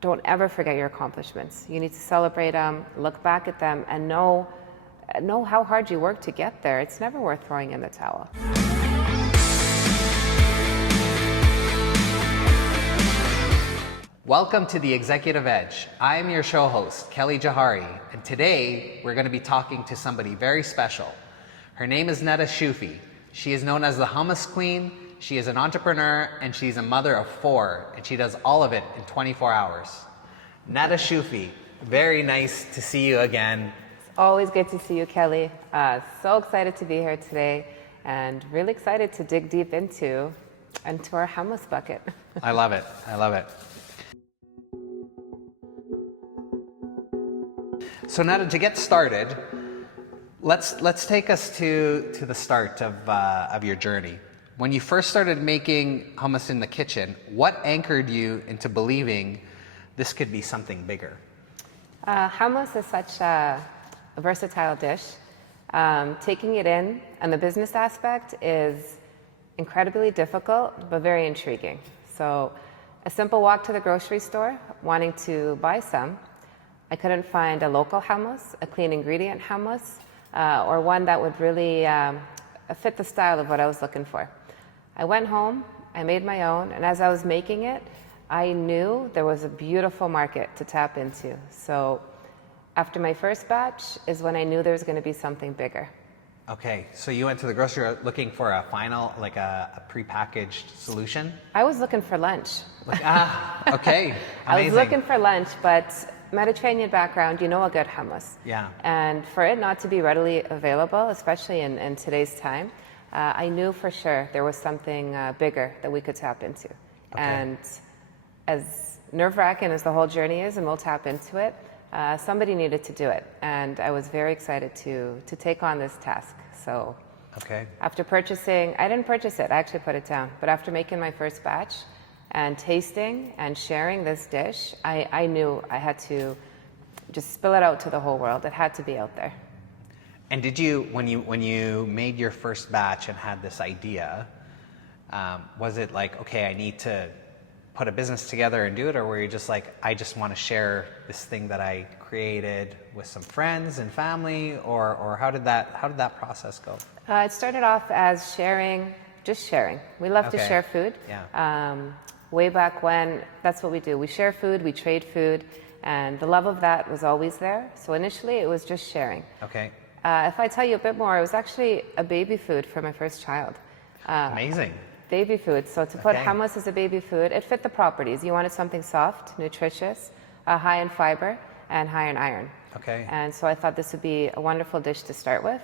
don't ever forget your accomplishments. You need to celebrate them, look back at them, and know how hard you worked to get there. It's never worth throwing in the towel. Welcome to The Executive Edge. I'm your show host, Kelly Jawhari, and today we're going to be talking to somebody very special. Her name is Choufi. She is known as the Hummus Queen. She is an entrepreneur and she's a mother of 4, and she does all of it in 24 hours. Choufi, very nice to see you again. It's always good to see you, Kelly. So excited to be here today and really excited to dig deep into our hummus bucket. I love it. I love it. So Nada, to get started, let's take us to the start of your journey. When you first started making hummus in the kitchen, what anchored you into believing this could be something bigger? Hummus is such a versatile dish. Taking it in and the business aspect is incredibly difficult, but very intriguing. So a simple walk to the grocery store, wanting to buy some, I couldn't find a local hummus, a clean ingredient hummus, or one that would really fit the style of what I was looking for. I went home, I made my own, and as I was making it, I knew there was a beautiful market to tap into. So after my first batch is when I knew there was going to be something bigger. Okay, so you went to the grocery store looking for a final, like a prepackaged solution? I was looking for lunch. Okay, amazing. I was looking for lunch, but Mediterranean background, you know a good hummus. Yeah. And for it not to be readily available, especially in today's time, I knew for sure there was something bigger that we could tap into. Okay. And as nerve-wracking as the whole journey is, and we'll tap into it, somebody needed to do it. And I was very excited to take on this task. So okay. After purchasing, I didn't purchase it, I actually put it down. But after making my first batch, and tasting and sharing this dish, I knew I had to just spill it out to the whole world. It had to be out there. And did you, when you made your first batch and had this idea, was it like, okay, I need to put a business together and do it, or were you just like, I just want to share this thing that I created with some friends and family, or how did that process go? It started off as just sharing. We love to share food. Yeah. Way back when, that's what we do. We share food, we trade food, and the love of that was always there. So initially, it was just sharing. Okay. If I tell you a bit more, it was actually a baby food for my first child. Amazing. Baby food. So to put hummus as a baby food, it fit the properties. You wanted something soft, nutritious, high in fiber, and high in iron. Okay. And so I thought this would be a wonderful dish to start with.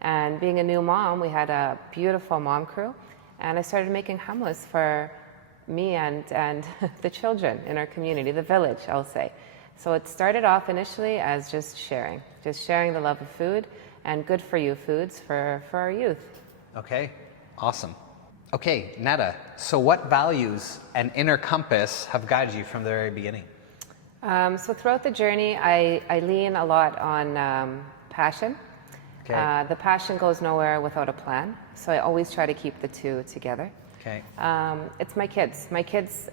And being a new mom, we had a beautiful mom crew, and I started making hummus for me and the children in our community, the village, I'll say. So it started off initially as just sharing the love of food and good for you foods for our youth. Okay, awesome. Okay, Nada, so what values and inner compass have guided you from the very beginning? So throughout the journey, I lean a lot on passion. Okay. The passion goes nowhere without a plan, so I always try to keep the two together. Okay. It's my kids,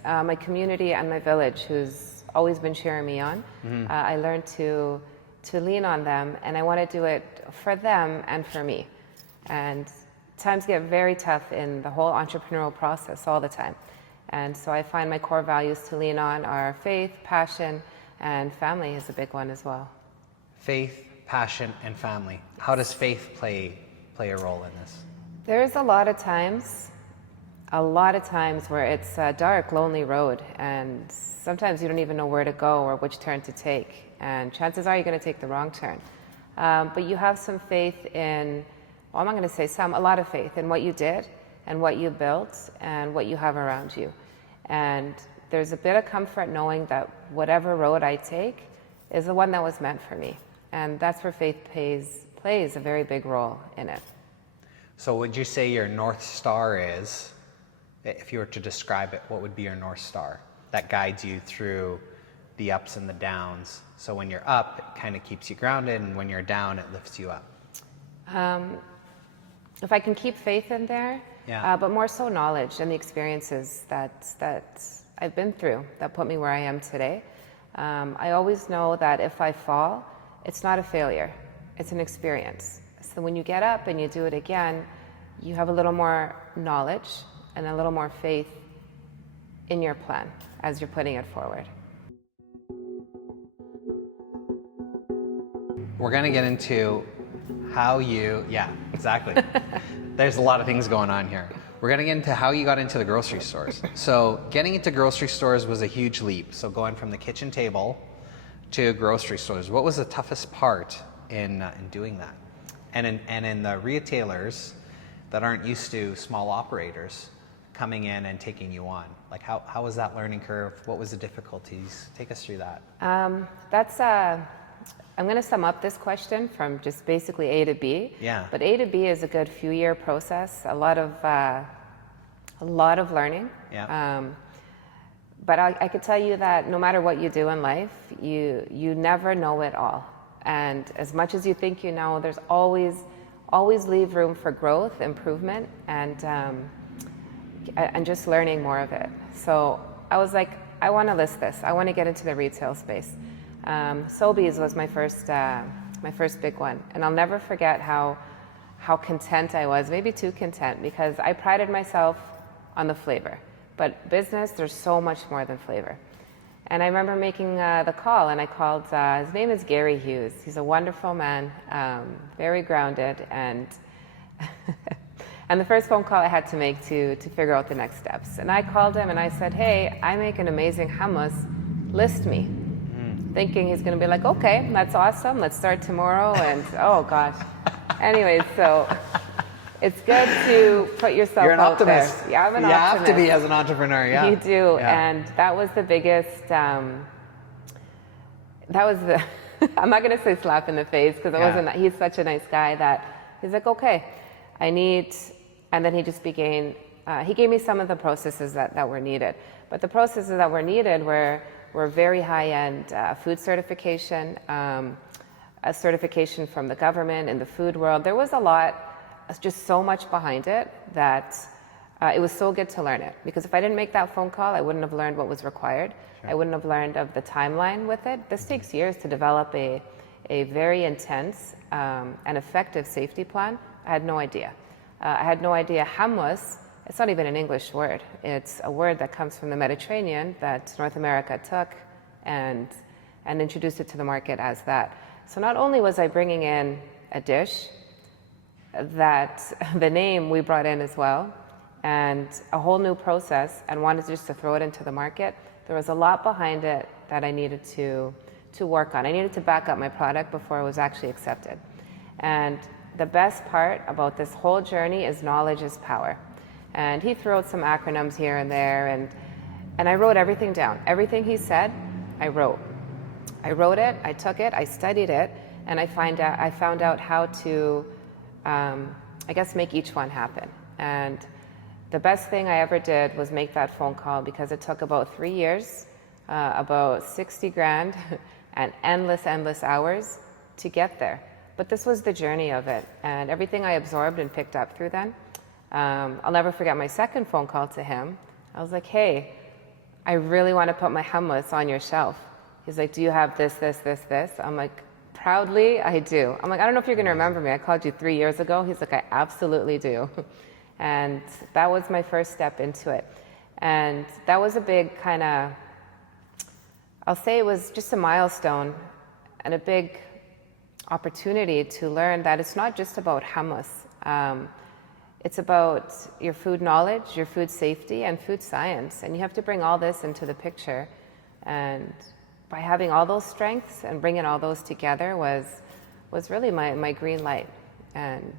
my community, and my village, who's always been cheering me on. Mm-hmm. I learned to lean on them, and I want to do it for them and for me. And times get very tough in the whole entrepreneurial process all the time. And so I find my core values to lean on are faith, passion, and family is a big one as well. Faith, passion, and family. How does faith play a role in this? There's a lot of times where it's a dark, lonely road, and sometimes you don't even know where to go or which turn to take, and chances are you're going to take the wrong turn. But you have some faith in, well, I'm not going to say some, a lot of faith in what you did and what you built and what you have around you. And there's a bit of comfort knowing that whatever road I take is the one that was meant for me. And that's where faith plays a very big role in it. So would you say your North Star is, if you were to describe it, what would be your North Star that guides you through the ups and the downs? So when you're up, it kind of keeps you grounded, and when you're down, it lifts you up. If I can keep faith in there, Yeah. but more so knowledge and the experiences that I've been through that put me where I am today. I always know that if I fall, it's not a failure, it's an experience. So when you get up and you do it again, you have a little more knowledge and a little more faith in your plan as you're putting it forward. We're going to get into how you, yeah, exactly. There's a lot of things going on here. We're going to get into how you got into the grocery stores. So getting into grocery stores was a huge leap. So going from the kitchen table to grocery stores, what was the toughest part in doing that? And in the retailers that aren't used to small operators coming in and taking you on, like how was that learning curve? What was the difficulties? Take us through that. I'm going to sum up this question from just basically A to B. Yeah. But A to B is a good few-year process, a lot of learning. Yeah. But I could tell you that no matter what you do in life, you never know it all. And as much as you think you know, there's always leave room for growth, improvement, and just learning more of it. So I was like, I want to list this. I want to get into the retail space. Sobeys was my first big one, and I'll never forget how content I was, maybe too content, because I prided myself on the flavor. But business, there's so much more than flavor. And I remember making the call, and I called, his name is Gary Hughes. He's a wonderful man, very grounded, and and the first phone call I had to make to figure out the next steps. And I called him and I said, hey, I make an amazing hummus, list me. Thinking he's going to be like, okay, that's awesome, let's start tomorrow, and oh gosh. Anyways, so it's good to put yourself You're an out optimist. there. Yeah, I'm an you optimist. You have to be as an entrepreneur, yeah. You do, yeah. And that was the biggest, that was the, I'm not going to say slap in the face, because it wasn't, he's such a nice guy that he's like, okay, and then he just began, he gave me some of the processes that were needed. But the processes that were needed were very high-end food certification, a certification from the government in the food world. There was a lot, just so much behind it that it was so good to learn it. Because if I didn't make that phone call, I wouldn't have learned what was required. Sure. I wouldn't have learned of the timeline with it. This takes years to develop a very intense and effective safety plan. I had no idea. I had no idea hummus. It's not even an English word. It's a word that comes from the Mediterranean that North America took and introduced it to the market as that. So not only was I bringing in a dish that the name we brought in as well, and a whole new process, and wanted just to throw it into the market, there was a lot behind it that I needed to work on. I needed to back up my product before it was actually accepted. And the best part about this whole journey is knowledge is power. And he threw out some acronyms here and there, and I wrote everything down. Everything he said, I wrote. I wrote it, I took it, I studied it, and I found out how to, I guess, make each one happen. And the best thing I ever did was make that phone call, because it took about 3 years, about 60 grand, and endless hours to get there. But this was the journey of it, and everything I absorbed and picked up through then. I'll never forget my second phone call to him. I was like, hey, I really want to put my hummus on your shelf. He's like, do you have this? I'm like, proudly, I do. I'm like, I don't know if you're going to remember me. I called you 3 years ago. He's like, I absolutely do. And that was my first step into it. And that was a big kind of, I'll say it was just a milestone and a big opportunity to learn that it's not just about hummus. It's about your food knowledge, your food safety, and food science. And you have to bring all this into the picture. And by having all those strengths and bringing all those together was really my green light. And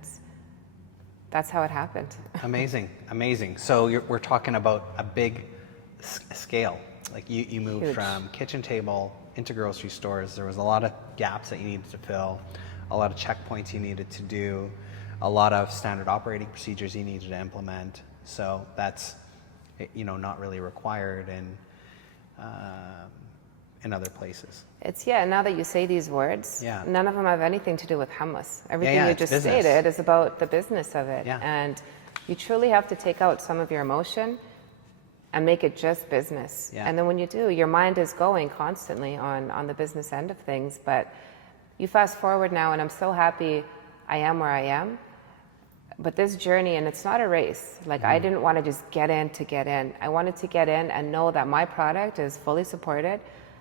that's how it happened. Amazing. So we're talking about a big scale. Like you moved from kitchen table into grocery stores. There was a lot of gaps that you needed to fill, a lot of checkpoints you needed to do, a lot of standard operating procedures you needed to implement. So that's, not really required in other places. Now that you say these words, none of them have anything to do with hummus. Everything you just stated is about the business of it. Yeah. And you truly have to take out some of your emotion and make it just business. Yeah. And then when you do, your mind is going constantly on the business end of things. But you fast forward now, and I'm so happy I am where I am. But this journey, and it's not a race. Like, I didn't want to just get in to get in. I wanted to get in and know that my product is fully supported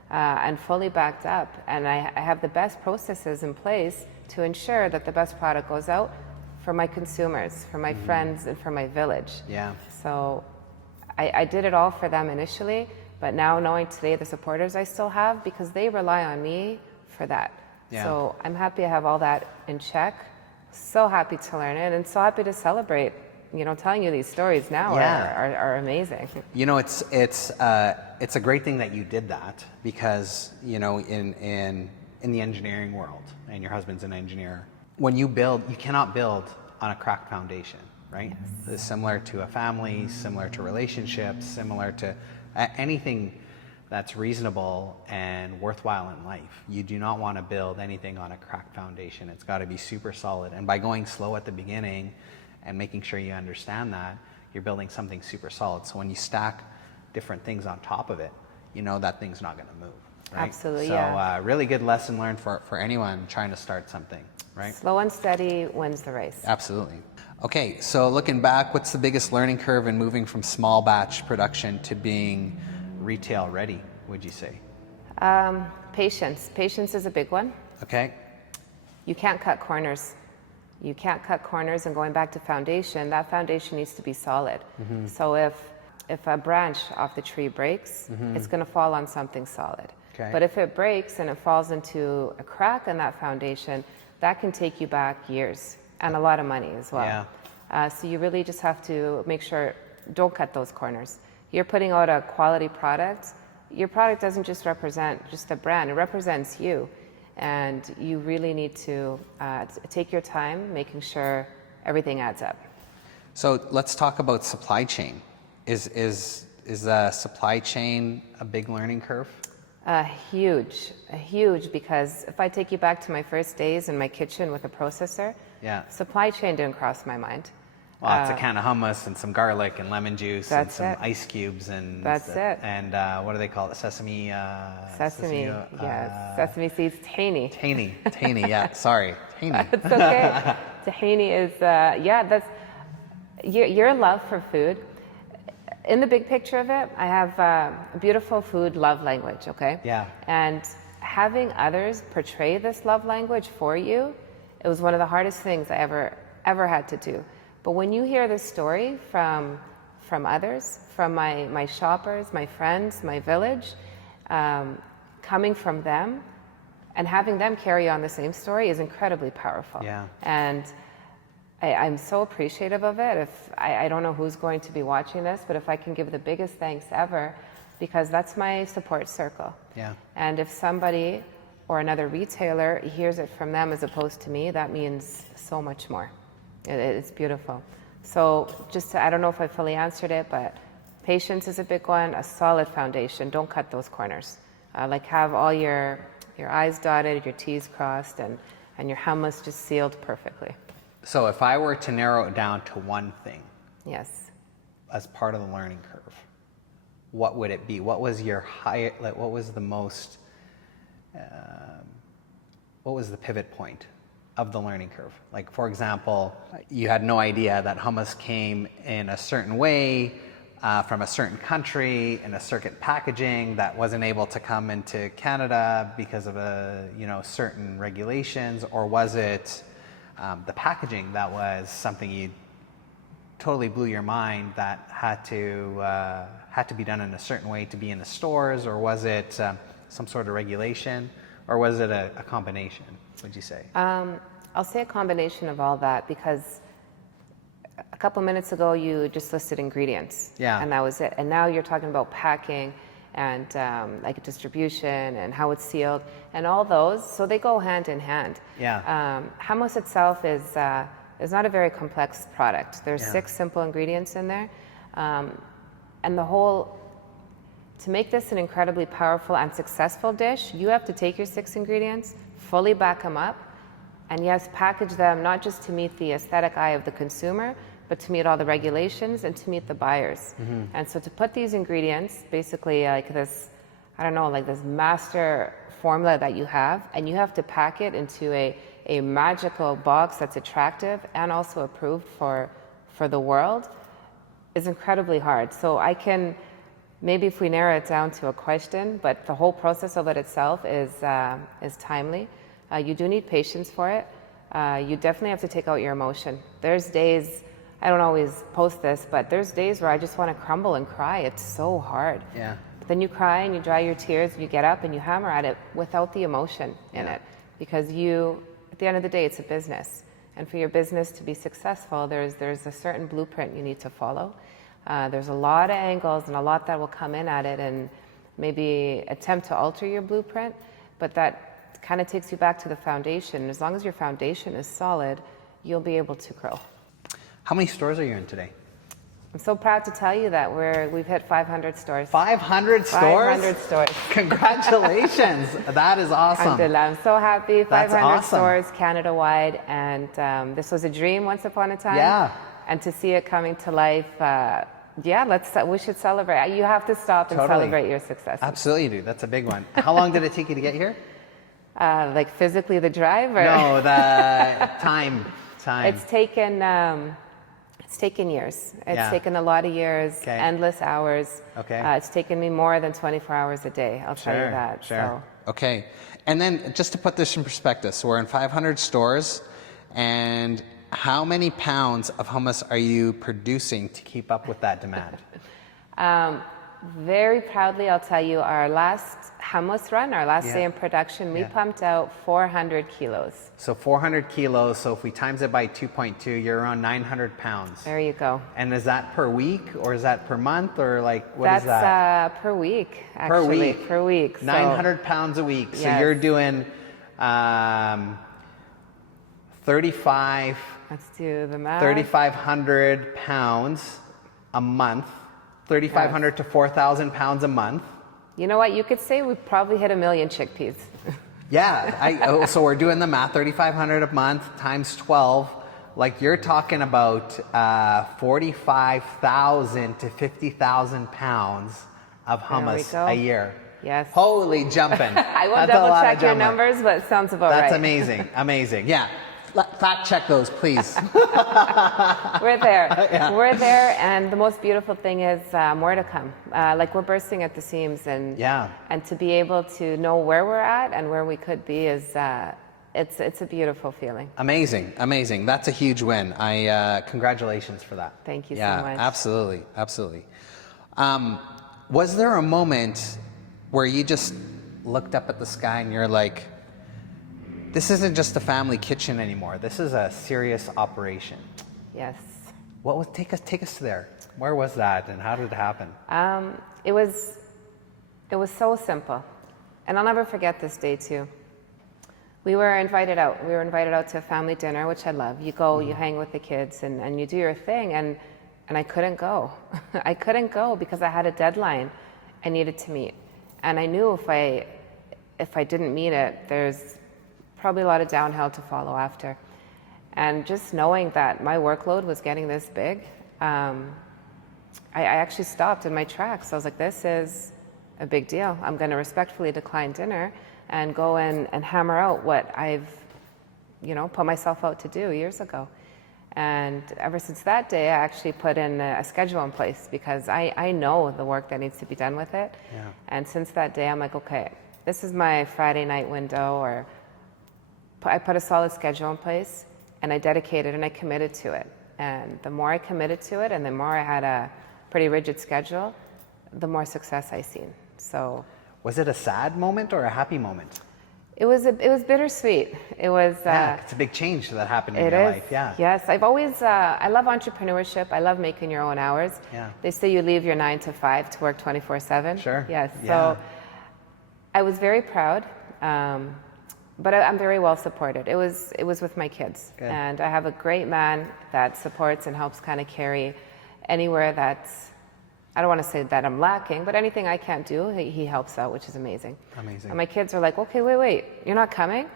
and fully backed up. And I have the best processes in place to ensure that the best product goes out for my consumers, for my friends, and for my village. Yeah. So I did it all for them initially, but now knowing today the supporters I still have, because they rely on me for that. Yeah. So I'm happy I have all that in check. So happy to learn it, and so happy to celebrate. You know, telling you these stories now are amazing. You know, it's a great thing that you did that, because, you know, in the engineering world, and your husband's an engineer, when you build, you cannot build on a cracked foundation, right? Yes. It's similar to a family, similar to relationships, similar to anything that's reasonable and worthwhile in life. You do not want to build anything on a cracked foundation. It's got to be super solid. And by going slow at the beginning and making sure you understand that, you're building something super solid. So when you stack different things on top of it, you know that thing's not going to move. Right? Absolutely, so, yeah. Really good lesson learned for anyone trying to start something, right? Slow and steady wins the race. Absolutely. Okay, so looking back, what's the biggest learning curve in moving from small batch production to being retail ready, would you say? Patience. Patience is a big one. Okay. You can't cut corners. You can't cut corners, and going back to foundation, that foundation needs to be solid. So if a branch off the tree breaks, it's going to fall on something solid. Okay. But if it breaks and it falls into a crack in that foundation, that can take you back years and a lot of money as well. Yeah. So you really just have to make sure, don't cut those corners. You're putting out a quality product. Your product doesn't just represent just a brand, it represents you. And you really need to take your time making sure everything adds up. So let's talk about supply chain. Is the supply chain a big learning curve? Huge, because if I take you back to my first days in my kitchen with a processor, supply chain didn't cross my mind. Well, it's a can of hummus and some garlic and lemon juice and some ice cubes and and what do they call it? Sesame. Sesame. Yes. Sesame seeds. Tahini. Tahini. Yeah. Sorry. Tahini. It's okay. Tahini is that's your love for food. In the big picture of it, I have a beautiful food love language. Okay. Yeah. And having others portray this love language for you, it was one of the hardest things I ever had to do. But when you hear this story from others, from my shoppers, my friends, my village, coming from them, and having them carry on the same story is incredibly powerful. Yeah. And I'm so appreciative of it. I don't know who's going to be watching this, but if I can give the biggest thanks ever, because that's my support circle. Yeah. And if somebody or another retailer hears it from them as opposed to me, that means so much more. It's beautiful. So I don't know if I fully answered it, but patience is a big one, a solid foundation. Don't cut those corners. Have all your I's dotted, your T's crossed, and your hummus just sealed perfectly. So if I were to narrow it down to one thing. Yes. As part of the learning curve, what would it be? What was your what was the most, what was the pivot point of the learning curve? Like, for example, you had no idea that hummus came in a certain way, from a certain country, in a certain packaging that wasn't able to come into Canada because of certain regulations, or was it the packaging that was something you totally blew your mind that had to be done in a certain way to be in the stores, or was it some sort of regulation, or was it a combination, would you say? I'll say a combination of all that, because a couple minutes ago you just listed ingredients, and that was it. And now you're talking about packing and distribution and how it's sealed and all those. So they go hand in hand. Hummus itself is not a very complex product. There's 6 simple ingredients in there, and to make this an incredibly powerful and successful dish, you have to take your 6 ingredients, fully back them up, and yes, package them not just to meet the aesthetic eye of the consumer, but to meet all the regulations and to meet the buyers. And so to put these ingredients, basically like this, I don't know, like this master formula that you have, and you have to pack it into a magical box that's attractive and also approved for the world, is incredibly hard. So I can, maybe if we narrow it down to a question, but the whole process of it itself is timely. You do need patience for it. You definitely have to take out your emotion. There's days, I don't always post this, but there's days where I just want to crumble and cry. It's so hard. Yeah. But then you cry and you dry your tears and you get up and you hammer at it without the emotion in it. Because at the end of the day, it's a business. And for your business to be successful, there's a certain blueprint you need to follow. There's a lot of angles and a lot that will come in at it and maybe attempt to alter your blueprint, but that kind of takes you back to the foundation. As long as your foundation is solid, you'll be able to grow. How many stores are you in today? I'm so proud to tell you that we've hit 500 stores. 500 stores? 500 stores. Congratulations. That is awesome. Alhamdulillah, I'm so happy. 500 awesome. stores Canada-wide, and this was a dream once upon a time. Yeah. And to see it coming to life, we should celebrate. You have to stop and celebrate your success. Absolutely, dude. That's a big one. How long did it take you to get here? Like physically the drive? Or? No, the time. It's taken years. It's taken a lot of years, endless hours. Okay. It's taken me more than 24 hours a day, I'll tell you that. Sure. So. Okay. And then just to put this in perspective, so we're in 500 stores, and how many pounds of hummus are you producing to keep up with that demand? Very proudly, I'll tell you, our last hummus run, our last day in production, we pumped out 400 kilos. So 400 kilos, so if we times it by 2.2, you're around 900 pounds. There you go. And is that per week, or is that per month, or like, what is that? That's per week, actually. Per week. So 900 pounds a week. So yes. you're doing 35... Let's do the math. 3,500 pounds a month. 3,500 to 4,000 pounds a month. You know what? You could say we probably hit 1 million chickpeas. Yeah. So we're doing the math. 3,500 a month times 12. Like you're talking about 45,000 to 50,000 pounds of hummus a year. Yes. Holy jumping. I won't double check your numbers, but it sounds about right. That's amazing. Amazing. Yeah. Fact check those, please. We're there. Yeah. We're there, and the most beautiful thing is more to come. Like we're bursting at the seams, and to be able to know where we're at and where we could be is it's a beautiful feeling. Amazing, amazing. That's a huge win. Congratulations for that. Thank you so much. Absolutely, absolutely. Was there a moment where you just looked up at the sky and you're like, this isn't just a family kitchen anymore. This is a serious operation. Yes. What was take us there? Where was that, and how did it happen? It was so simple, and I'll never forget this day too. We were invited out. We were invited out to a family dinner, which I love. You go, you hang with the kids, and you do your thing. And I couldn't go. I couldn't go because I had a deadline I needed to meet, and I knew if I didn't meet it, there's probably a lot of downhill to follow after. And just knowing that my workload was getting this big, I actually stopped in my tracks. I was like, this is a big deal. I'm going to respectfully decline dinner and go and hammer out what I've, put myself out to do years ago. And ever since that day, I actually put in a schedule in place because I know the work that needs to be done with it. Yeah. And since that day, I'm like, okay, this is my Friday night window, or I put a solid schedule in place, and I dedicated and I committed to it. And the more I committed to it, and the more I had a pretty rigid schedule, the more success I seen. So, was it a sad moment or a happy moment? It was bittersweet. It was. It's a big change that happened in your life. Yeah. Yes, I've always. I love entrepreneurship. I love making your own hours. Yeah. They say you leave your 9 to 5 to work 24/7. Sure. Yes. Yeah. So, I was very proud. But I'm very well supported. It was with my kids. Good. And I have a great man that supports and helps kind of carry anywhere that's, I don't want to say that I'm lacking, but anything I can't do, he helps out, which is amazing. Amazing. And my kids are like, okay, wait, you're not coming?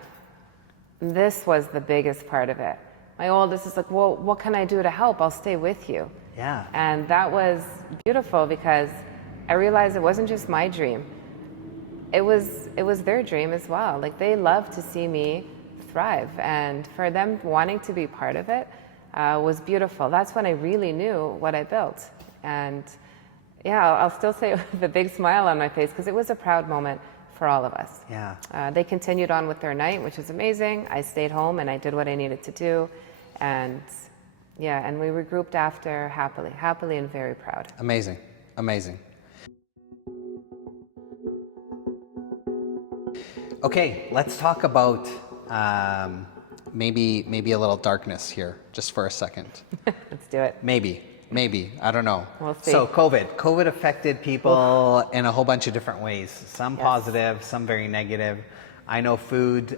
This was the biggest part of it. my oldest is like, well, what can I do to help? I'll stay with you. Yeah. And that was beautiful because I realized it wasn't just my dream. It was their dream as well. Like, they love to see me thrive, and for them wanting to be part of it was beautiful. That's when I really knew what I built. And yeah, I'll still say it with a big smile on my face because it was a proud moment for all of us. Yeah. They continued on with their night, which is amazing. I stayed home and I did what I needed to do. And yeah, and we regrouped after happily and very proud. Amazing. Amazing. Okay, let's talk about maybe a little darkness here, just for a second. Let's do it. Maybe, I don't know. We'll see. So COVID affected people in a whole bunch of different ways. Some positive, some very negative. I know food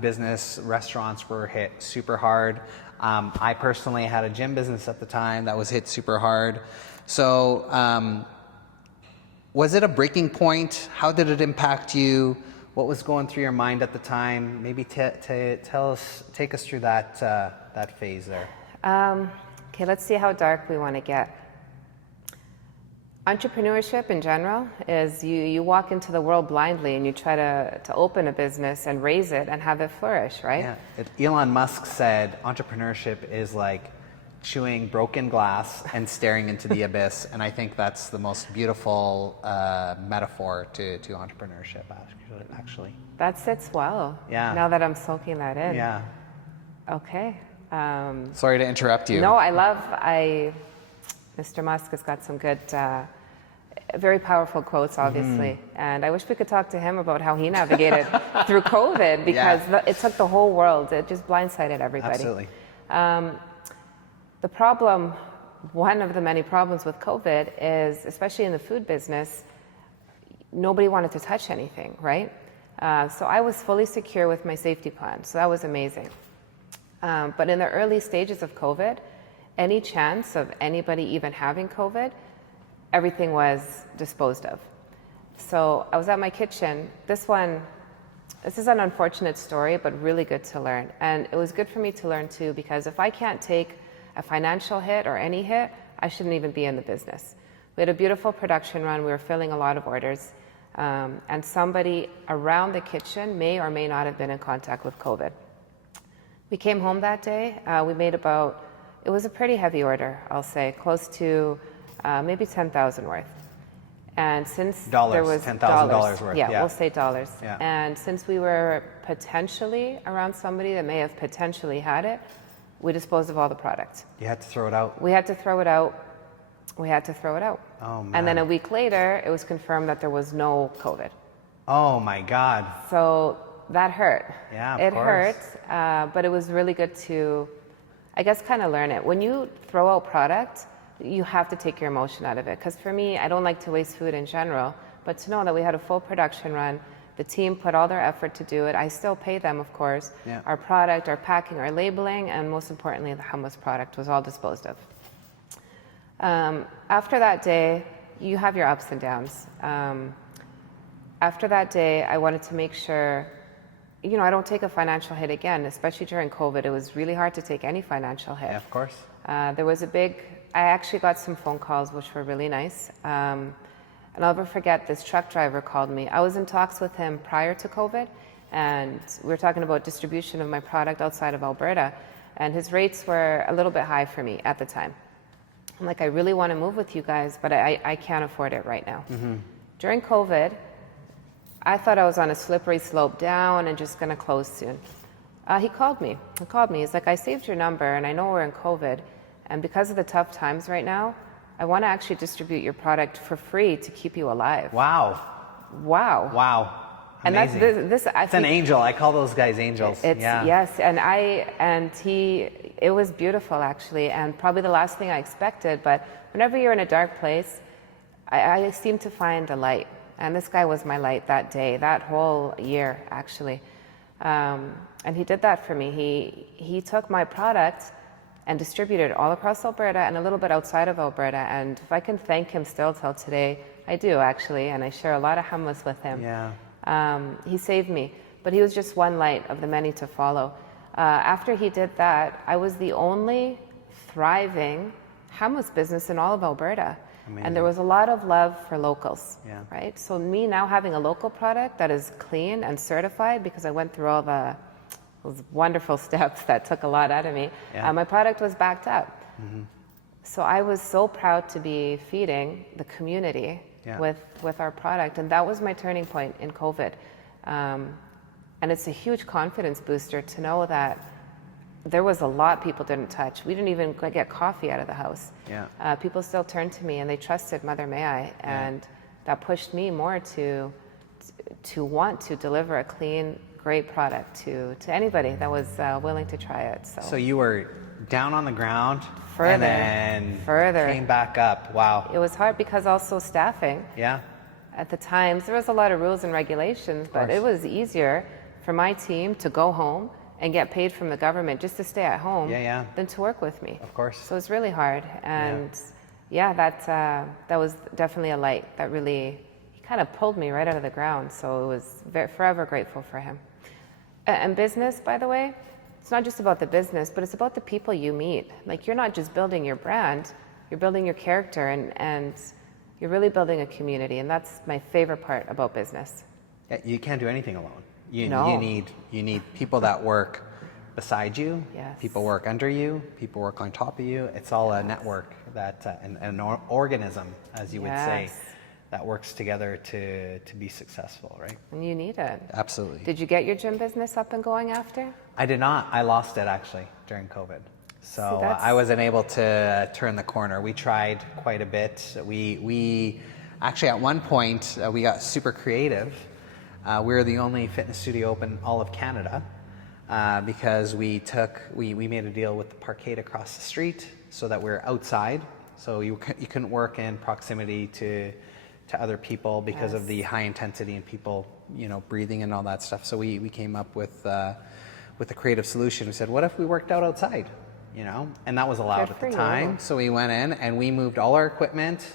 business, restaurants were hit super hard. I personally had a gym business at the time that was hit super hard. So was it a breaking point? How did it impact you? What was going through your mind at the time? Maybe take us through that phase there. Okay, let's see how dark we want to get. Entrepreneurship in general is you walk into the world blindly and you try to open a business and raise it and have it flourish, right? Yeah. Elon Musk said entrepreneurship is like chewing broken glass and staring into the abyss, and I think that's the most beautiful metaphor to entrepreneurship, actually. That sits well. Yeah. Now that I'm soaking that in. Yeah. Okay. Sorry to interrupt you. No, Mr. Musk has got some good, very powerful quotes, obviously. And I wish we could talk to him about how he navigated through COVID, because it took the whole world. It just blindsided everybody. Absolutely. The problem, one of the many problems with COVID is, especially in the food business, nobody wanted to touch anything, right? So I was fully secure with my safety plan. So that was amazing. But in the early stages of COVID, any chance of anybody even having COVID, everything was disposed of. So I was at my kitchen. This is an unfortunate story, but really good to learn. And it was good for me to learn too, because if I can't take a financial hit or any hit, I shouldn't even be in the business. We had a beautiful production run. We were filling a lot of orders. And somebody around the kitchen may or may not have been in contact with COVID. We came home that day. We made it was a pretty heavy order, I'll say, close to maybe 10,000 worth. And since there was $10,000 worth. Yeah, we'll say dollars. Yeah. And since we were potentially around somebody that may have potentially had it, we disposed of all the product. You had to throw it out? We had to throw it out. Oh, man. And then a week later, it was confirmed that there was no COVID. Oh, my God. So that hurt. Yeah, of it course. hurt, but it was really good to, I guess, kind of learn it. When you throw out product, you have to take your emotion out of it. Because for me, I don't like to waste food in general, but to know that we had a full production run, the team put all their effort to do it. I still pay them, of course. Yeah. Our product, our packing, our labeling, and most importantly, the hummus product was all disposed of. After that day, you have your ups and downs. After that day, I wanted to make sure, I don't take a financial hit again, especially during COVID. It was really hard to take any financial hit. Yeah, of course. I actually got some phone calls, which were really nice. And I'll never forget, this truck driver called me. I was in talks with him prior to COVID, and we were talking about distribution of my product outside of Alberta, and his rates were a little bit high for me at the time. I'm like, I really want to move with you guys, but I can't afford it right now. Mm-hmm. During COVID, I thought I was on a slippery slope down and just going to close soon. He called me. He's like, I saved your number, and I know we're in COVID, and because of the tough times right now, I want to actually distribute your product for free to keep you alive. Wow. And amazing. It's an angel. I call those guys angels. Yes, it was beautiful actually, and probably the last thing I expected. But whenever you're in a dark place, I seem to find a light, and this guy was my light that day, that whole year actually. And he did that for me. He took my product and distributed all across Alberta and a little bit outside of Alberta. And if I can thank him still till today, I do actually, and I share a lot of hummus with him. Yeah. He saved me, but he was just one light of the many to follow. After he did that, I was the only thriving hummus business in all of Alberta. Amazing. And there was a lot of love for locals, Yeah. right? So me now having a local product that is clean and certified, because I went through all those wonderful steps that took a lot out of me, Yeah. my product was backed up. So I was so proud to be feeding the community Yeah. with our product, and that was my turning point in COVID. And it's a huge confidence booster to know that there was a lot people didn't touch. We didn't even get coffee out of the house. Yeah. People still turned to me and they trusted MotherMayI, and that pushed me more to want to deliver a clean, great product to anybody that was willing to try it. So you were down on the ground Further, and then came back up. Wow. It was hard because also staffing. Yeah. At the times, there was a lot of rules and regulations, but it was easier for my team to go home and get paid from the government just to stay at home than to work with me. Of course. So it's really hard. And that was definitely a light that really, he kind of pulled me right out of the ground. So it was forever grateful for him. And business, by the way, it's not just about the business, but it's about the people you meet. Like, you're not just building your brand, you're building your character, and you're really building a community. And that's my favorite part about business. Yeah, you can't do anything alone. You need people that work beside you. Yes. People work under you. People work on top of you. It's all a network an organism, as you would say, that works together to be successful, right? And you need it. Absolutely. Did you get your gym business up and going after? I did not. I lost it actually during COVID. So See, I wasn't able to turn the corner. We tried quite a bit. We actually at one point we got super creative. We were the only fitness studio open all of Canada because we made a deal with the parkade across the street so that we're outside. So you couldn't work in proximity to other people because of the high intensity and people, breathing and all that stuff. So we came up with a creative solution. We said, what if we worked out outside? And that was allowed at the time. So we went in and we moved all our equipment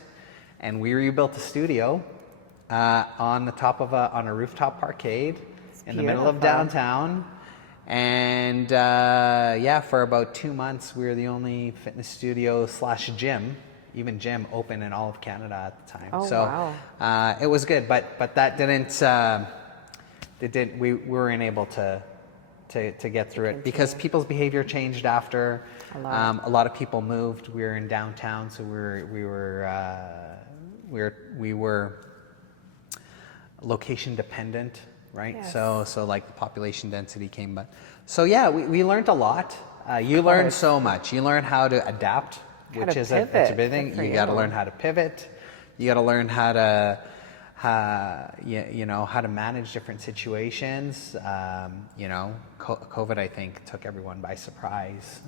and we rebuilt a studio on the top of a rooftop parkade in the middle of downtown. And for about 2 months, we were the only fitness studio / gym, even gym, open in all of Canada at the time. Oh, so wow. it was good, but that we weren't able to get through it because people's behavior changed after. A lot of people moved. We were in downtown, so we were location dependent, right? Yes. So like the population density came, we learned a lot. You learn so much. You learn how to adapt, which is a big thing. You got to learn how to pivot. You got to learn how to manage different situations. COVID, I think, took everyone by surprise.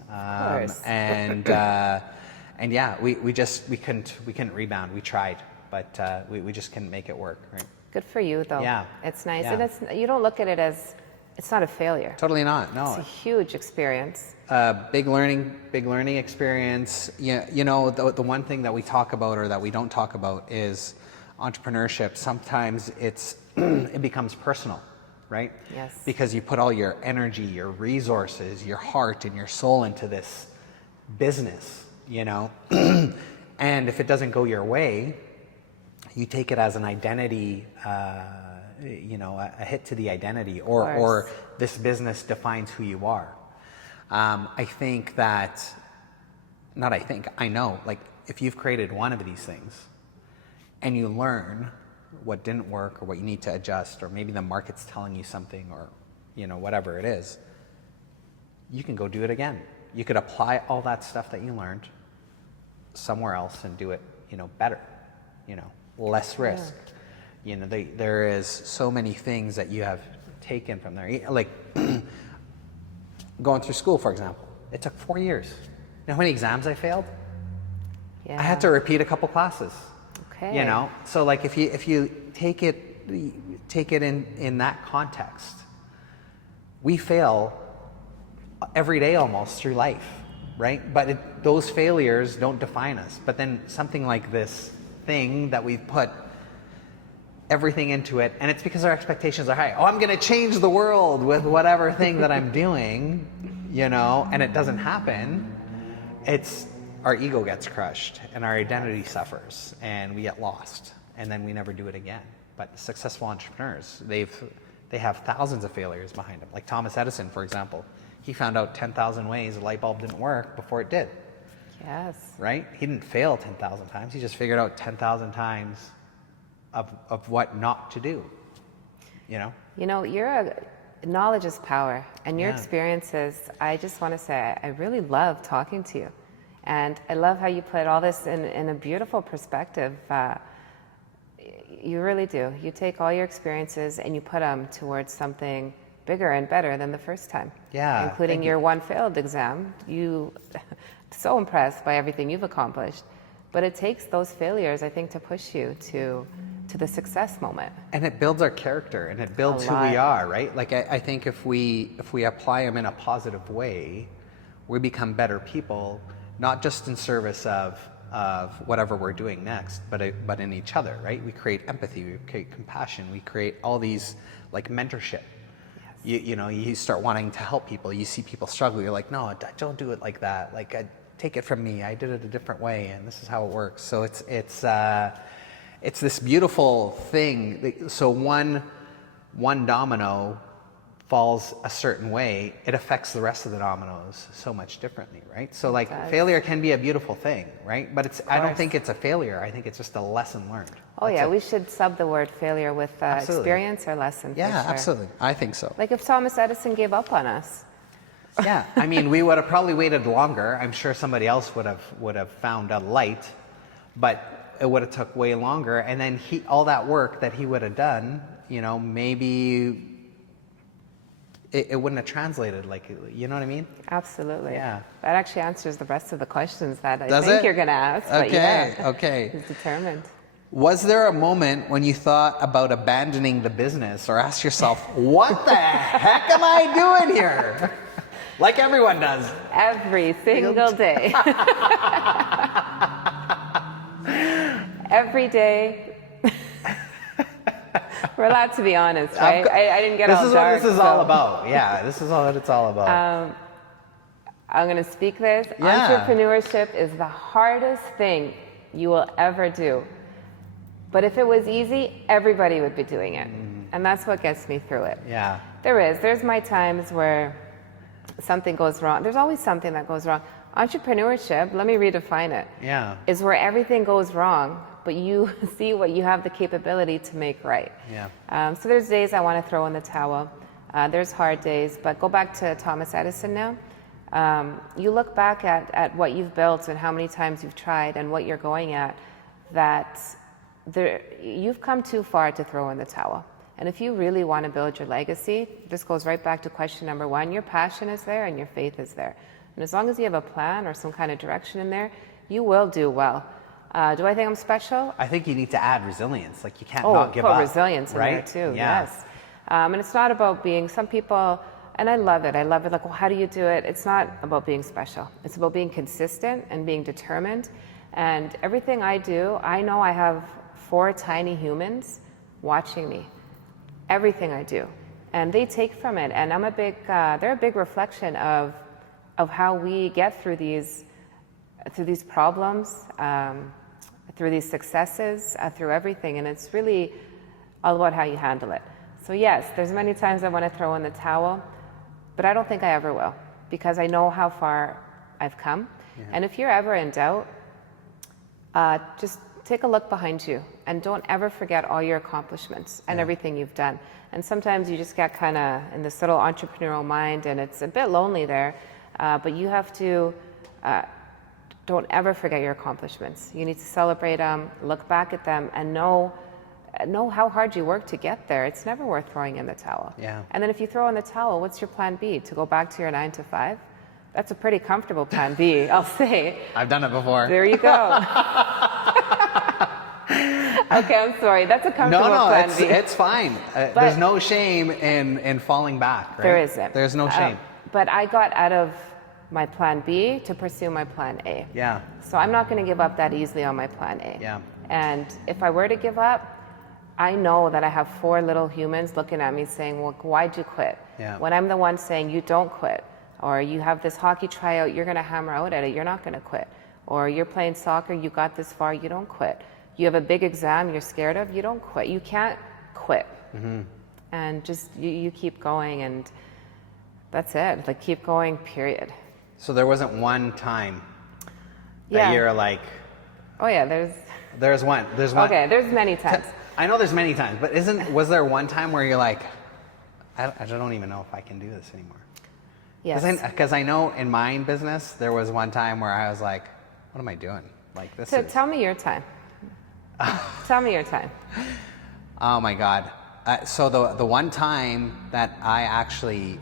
We couldn't rebound. We tried, but we just couldn't make it work, right? Good for you, though. Yeah. It's nice. Yeah. And you don't look at it as, it's not a failure. Totally not, no. It's a huge experience. Big learning experience. The one thing that we talk about or that we don't talk about is entrepreneurship. Sometimes it becomes personal, right? Yes. Because you put all your energy, your resources, your heart and your soul into this business, and if it doesn't go your way, you take it as an identity, a hit to the identity, or this business defines who you are. I know, like, if you've created one of these things and you learn what didn't work or what you need to adjust, or maybe the market's telling you something, or, whatever it is, you can go do it again. You could apply all that stuff that you learned somewhere else and do it, better, less risk. There is so many things that you have taken from there. Like going through school, for example, it took 4 years. You know how many exams I failed? Yeah. I had to repeat a couple classes. Okay. So like if you take it in that context, we fail every day almost through life, right? But those failures don't define us. But then something like this thing that we've put everything into it, and it's because our expectations are high. Oh, I'm going to change the world with whatever thing that I'm doing. you know, and it doesn't happen, it's our ego gets crushed and our identity suffers and we get lost and then we never do it again. But successful entrepreneurs, they have thousands of failures behind them. Like Thomas Edison, for example, he found out 10,000 ways a light bulb didn't work before it did. Yes. Right? He didn't fail 10,000 times. He just figured out 10,000 times of what not to do. You know? You know, knowledge is power, and your Yeah. experiences, I just want to say, I really love talking to you. And I love how you put all this in a beautiful perspective. You really do. You take all your experiences and you put them towards something bigger and better than the first time. Yeah, Including thank your you. one failed exam. So impressed by everything you've accomplished. But it takes those failures, I think, to push you to the success moment. And it builds our character and it builds who we are, right? Like I think if we apply them in a positive way, we become better people, not just in service of whatever we're doing next, but in each other, right? We create empathy, we create compassion, we create all these, like, mentorship. Yes. You know, you start wanting to help people. You see people struggle. You're like, no, don't do it like that. Like, take it from me. I did it a different way, and this is how it works. So it's this beautiful thing. So one domino falls a certain way, it affects the rest of the dominoes so much differently, right? So like failure can be a beautiful thing, right? But I don't think it's a failure. I think it's just a lesson learned. Oh, yeah, we should sub the word failure with experience or lesson. Yeah, for sure. absolutely. I think so. Like if Thomas Edison gave up on us. Yeah, I mean, we would have probably waited longer. I'm sure somebody else would have found a light, but it would have took way longer. And then all that work that he would have done, you know, maybe it wouldn't have translated, like, you know what I mean? Absolutely. Yeah. That actually answers the rest of the questions that I Does think it? you're going to ask. Okay, But yeah, okay. he's determined. Was there a moment when you thought about abandoning the business or asked yourself, what the heck am I doing here? Like everyone does. Every single day. Every day. We're allowed to be honest, right? I didn't get all dark. This is what this is all about. Yeah, this is what it's all about. I'm going to speak this. Yeah. Entrepreneurship is the hardest thing you will ever do. But if it was easy, everybody would be doing it. And that's what gets me through it. Yeah. There's my times where something goes wrong. There's always something that goes wrong. Entrepreneurship, let me redefine it, is where everything goes wrong, but you see what you have the capability to make right. Yeah. So there's days I want to throw in the towel. There's hard days, but go back to Thomas Edison now. You look back at what you've built and how many times you've tried and what you're going at, that you've come too far to throw in the towel. And if you really want to build your legacy, this goes right back to question number one. Your passion is there and your faith is there. And as long as you have a plan or some kind of direction in there, you will do well. Do I think I'm special? I think you need to add resilience. Like, you can't not give up. Put resilience in there too, yes. And it's not about being, some people, and I love it, like, well, how do you do it? It's not about being special. It's about being consistent and being determined. And everything I do, I know I have 4 tiny humans watching me. Everything I do. And they take from it. And they're a big reflection of how we get through these problems, through these successes, through everything. And it's really all about how you handle it. So yes, there's many times I want to throw in the towel, but I don't think I ever will, because I know how far I've come. Yeah. And if you're ever in doubt, just take a look behind you and don't ever forget all your accomplishments and everything you've done. And sometimes you just get kind of in this little entrepreneurial mind and it's a bit lonely there, but you have to, don't ever forget your accomplishments. You need to celebrate them, look back at them, and know how hard you worked to get there. It's never worth throwing in the towel. Yeah. And then if you throw in the towel, what's your plan B? To go back to your 9 to 5? That's a pretty comfortable plan B, I'll say. I've done it before. There you go. Okay, I'm sorry. That's a comfortable plan B. It's fine. There's no shame in falling back, right? There isn't. There's no shame. But I got out of my plan B to pursue my plan A. Yeah. So I'm not going to give up that easily on my plan A. Yeah. And if I were to give up, I know that I have 4 little humans looking at me saying, well, why'd you quit? Yeah. When I'm the one saying, you don't quit. Or you have this hockey tryout, you're going to hammer out at it, you're not going to quit. Or you're playing soccer, you got this far, you don't quit. You have a big exam you're scared of, you don't quit. You can't quit. And just, you keep going, and that's it. Like, keep going, period. So there wasn't one time Yeah. that you're like, Oh yeah, there's one. okay, there's many times. I know there's many times, but was there one time where you're like, I don't even know if I can do this anymore? Yes. Because I know in my business, there was one time where I was like, what am I doing? Like, this So is... tell me your time. Tell me your time. Oh my God. So the one time that I actually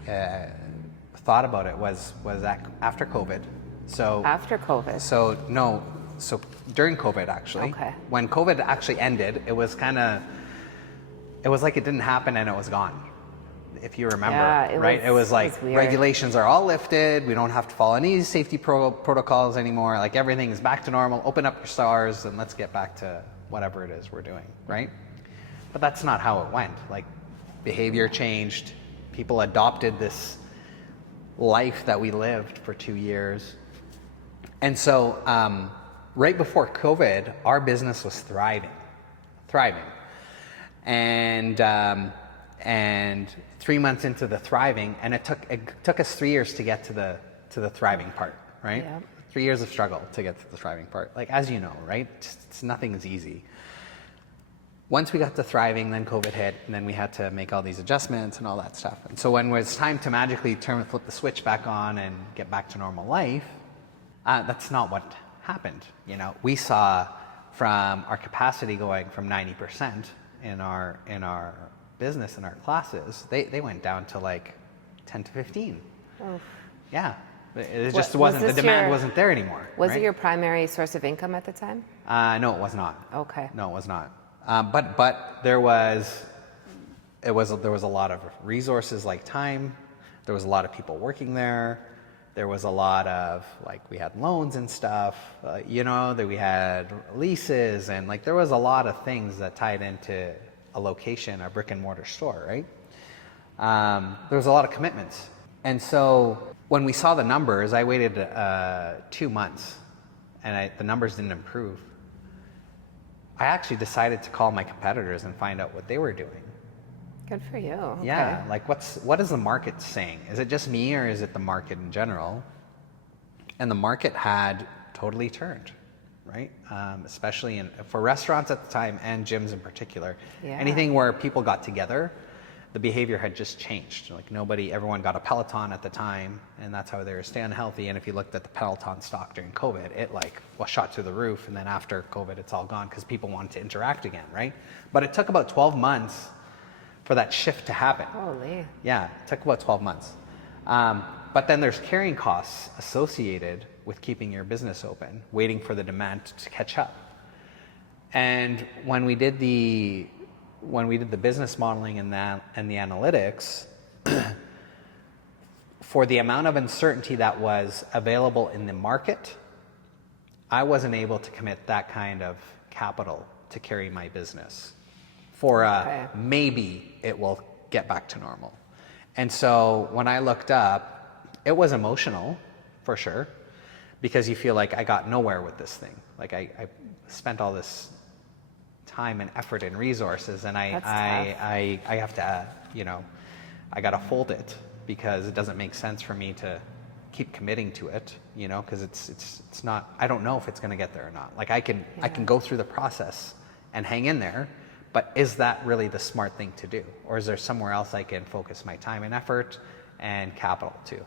thought about it was after COVID. So After COVID. So during COVID, actually. Okay. When COVID actually ended, it was like it didn't happen and it was gone. If you remember, Yeah, right? It was like weird. regulations are all lifted. We don't have to follow any safety protocols anymore. Like, everything is back to normal. Open up your stores and let's get back to whatever it is we're doing, right? But that's not how it went. Like, behavior changed. People adopted this life that we lived for 2 years. And so right before COVID, our business was thriving. And 3 months into the thriving, and it took us 3 years to get to the thriving part, right? Yeah. 3 years of struggle to get to the thriving part. Like, as you know, right? Nothing's easy. Once we got to thriving, then COVID hit, and then we had to make all these adjustments and all that stuff. And so when it was time to magically flip the switch back on and get back to normal life, that's not what happened. You know, we saw from our capacity going from 90% in our business, in our classes, they went down to like 10 to 15. Oh. Yeah. It just wasn't, the demand wasn't there anymore. Was right? it your primary source of income at the time? No, it was not. Okay. No, it was not. But there was a lot of resources, like time. There was a lot of people working there. There was a lot of, like, we had loans and stuff, that we had leases, and like there was a lot of things that tied into a location, a brick and mortar store, right? There was a lot of commitments. And so when we saw the numbers, I waited 2 months and the numbers didn't improve. I actually decided to call my competitors and find out what they were doing. Good for you. Okay. Yeah, like what is the market saying? Is it just me, or is it the market in general? And the market had totally turned, right? Especially for restaurants at the time and gyms in particular. Yeah. Anything where people got together, the behavior had just changed. Like, everyone got a Peloton at the time, and that's how they were staying healthy. And if you looked at the Peloton stock during COVID, it shot through the roof. And then after COVID, it's all gone because people wanted to interact again, right? But it took about 12 months for that shift to happen. Holy. Yeah, it took about 12 months. But then there's carrying costs associated with keeping your business open, waiting for the demand to catch up. And when we did the business modeling and the analytics, for the amount of uncertainty that was available in the market, I wasn't able to commit that kind of capital to carry my business for maybe it will get back to normal. And so when I looked up, it was emotional for sure, because you feel like I got nowhere with this thing. Like, I spent all this time and effort and resources, and I have to, I got to fold it because it doesn't make sense for me to keep committing to it, because it's not, I don't know if it's going to get there or not. Like, I can go through the process and hang in there, but is that really the smart thing to do? Or is there somewhere else I can focus my time and effort and capital to?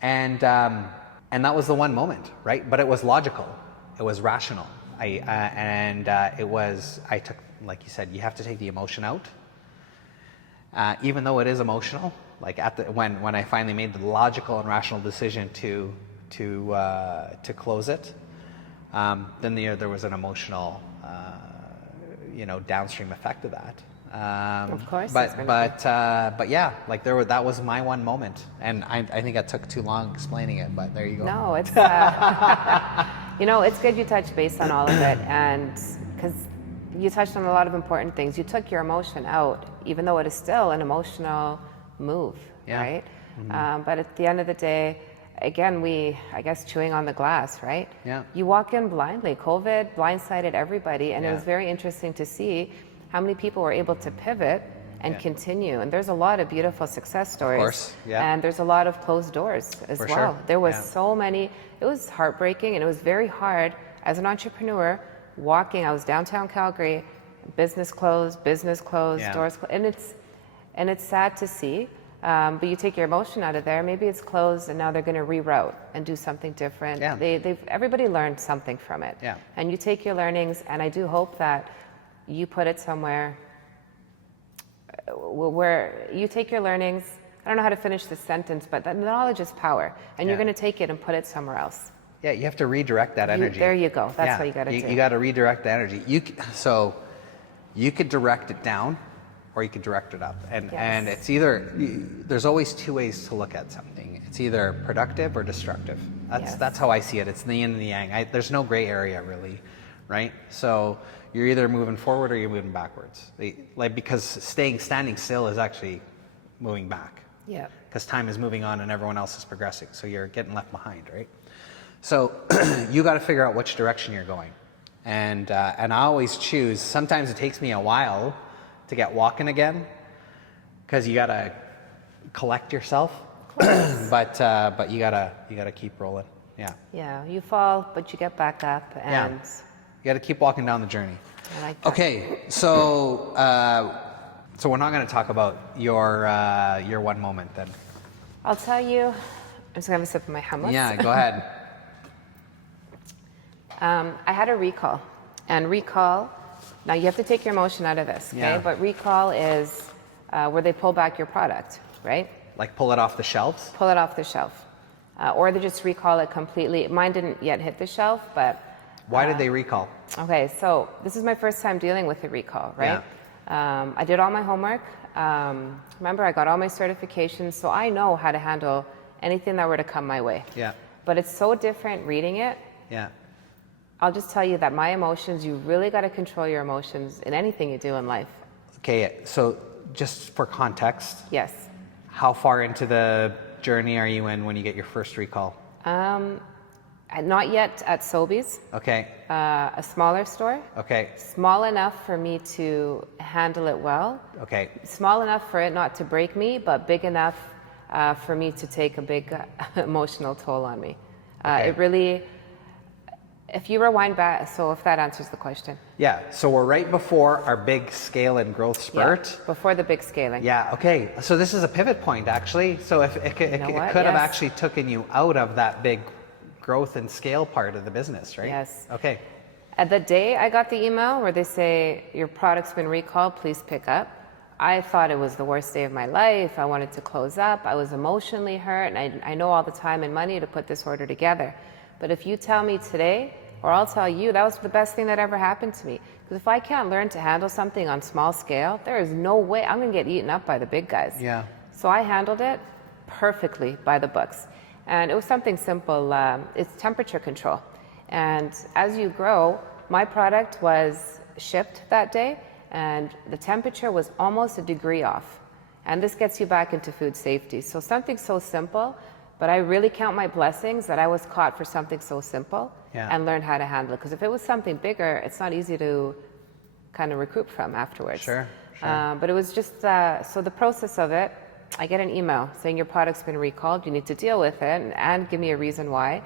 And that was the one moment, right? But it was logical. It was rational. I took, like you said, you have to take the emotion out. Even though it is emotional, like when I finally made the logical and rational decision to close it, then there was an emotional, downstream effect of that. Of course. But yeah, like that was my one moment, and I think I took too long explaining it. But there you go. No, it's it's good you touched base on all of it, and because you touched on a lot of important things. You took your emotion out, even though it is still an emotional move, Yeah. right? But at the end of the day, again, I guess, chewing on the glass, right? Yeah. You walk in blindly. COVID blindsided everybody, and it was very interesting to see how many people were able to pivot and continue. And there's a lot of beautiful success stories. Of course, yeah. And there's a lot of closed doors as For well. sure. There was so many. It was heartbreaking, and it was very hard as an entrepreneur walking. I was downtown Calgary, business closed, doors closed, and it's sad to see. But you take your emotion out of there. Maybe it's closed, and now they're going to reroute and do something different. Yeah. Everybody learned something from it. Yeah. And you take your learnings, and I do hope that you put it somewhere where you take your learnings. I don't know how to finish this sentence, but that knowledge is power, and you're going to take it and put it somewhere else. Yeah, you have to redirect that energy. There you go. That's what you got to do. You got to redirect the energy. So you could direct it down, or you could direct it up. And it's either, there's always two ways to look at something. It's either productive or destructive. That's how I see it. It's the yin and the yang. There's no gray area really, right? So you're either moving forward or you're moving backwards. Because standing still is actually moving back. Yeah. Because time is moving on and everyone else is progressing. So you're getting left behind, right? So you got to figure out which direction you're going. And I always choose, sometimes it takes me a while to get walking again, because you got to collect yourself. but you gotta keep rolling. Yeah. Yeah, you fall, but you get back up, and you got to keep walking down the journey. I like that. Okay, so we're not going to talk about your one moment then. I'll tell you. I'm just gonna have a sip of my hummus. Yeah, go ahead. I had a recall, and recall. Now you have to take your emotion out of this, okay? Yeah. But recall is where they pull back your product, right? Like pull it off the shelves? Pull it off the shelf, or they just recall it completely. Mine didn't yet hit the shelf, but. Why did they recall? Okay, so this is my first time dealing with a recall, right? I did all my homework. Remember, I got all my certifications, so I know how to handle anything that were to come my way. Yeah. But it's so different reading it. Yeah. I'll just tell you that my emotions, you really got to control your emotions in anything you do in life. Okay, so just for context. Yes. How far into the journey are you in when you get your first recall? Not yet at Sobeys. Okay. A smaller store. Okay. Small enough for me to handle it well. Okay. Small enough for it not to break me, but big enough for me to take a big emotional toll on me. Okay. It really, if you rewind back, so if that answers the question. Yeah, so we're right before our big scale and growth spurt. Yeah, before the big scaling. Yeah, okay. So this is a pivot point actually. So if it could have actually taken you out of that big growth and scale part of the business, right? Yes. Okay. At the day I got the email where they say, your product's been recalled, please pick up. I thought it was the worst day of my life. I wanted to close up. I was emotionally hurt, and I know all the time and money to put this order together. But if you tell me today, or I'll tell you, that was the best thing that ever happened to me. Because if I can't learn to handle something on small scale, there is no way I'm gonna get eaten up by the big guys. Yeah. So I handled it perfectly by the books. And it was something simple. It's temperature control. And as you grow, my product was shipped that day, and the temperature was almost a degree off. And this gets you back into food safety. So something so simple, but I really count my blessings that I was caught for something so simple and learned how to handle it. Because if it was something bigger, it's not easy to kind of recoup from afterwards. Sure. But it was just, so the process of it, I get an email saying your product's been recalled, you need to deal with it, and give me a reason why.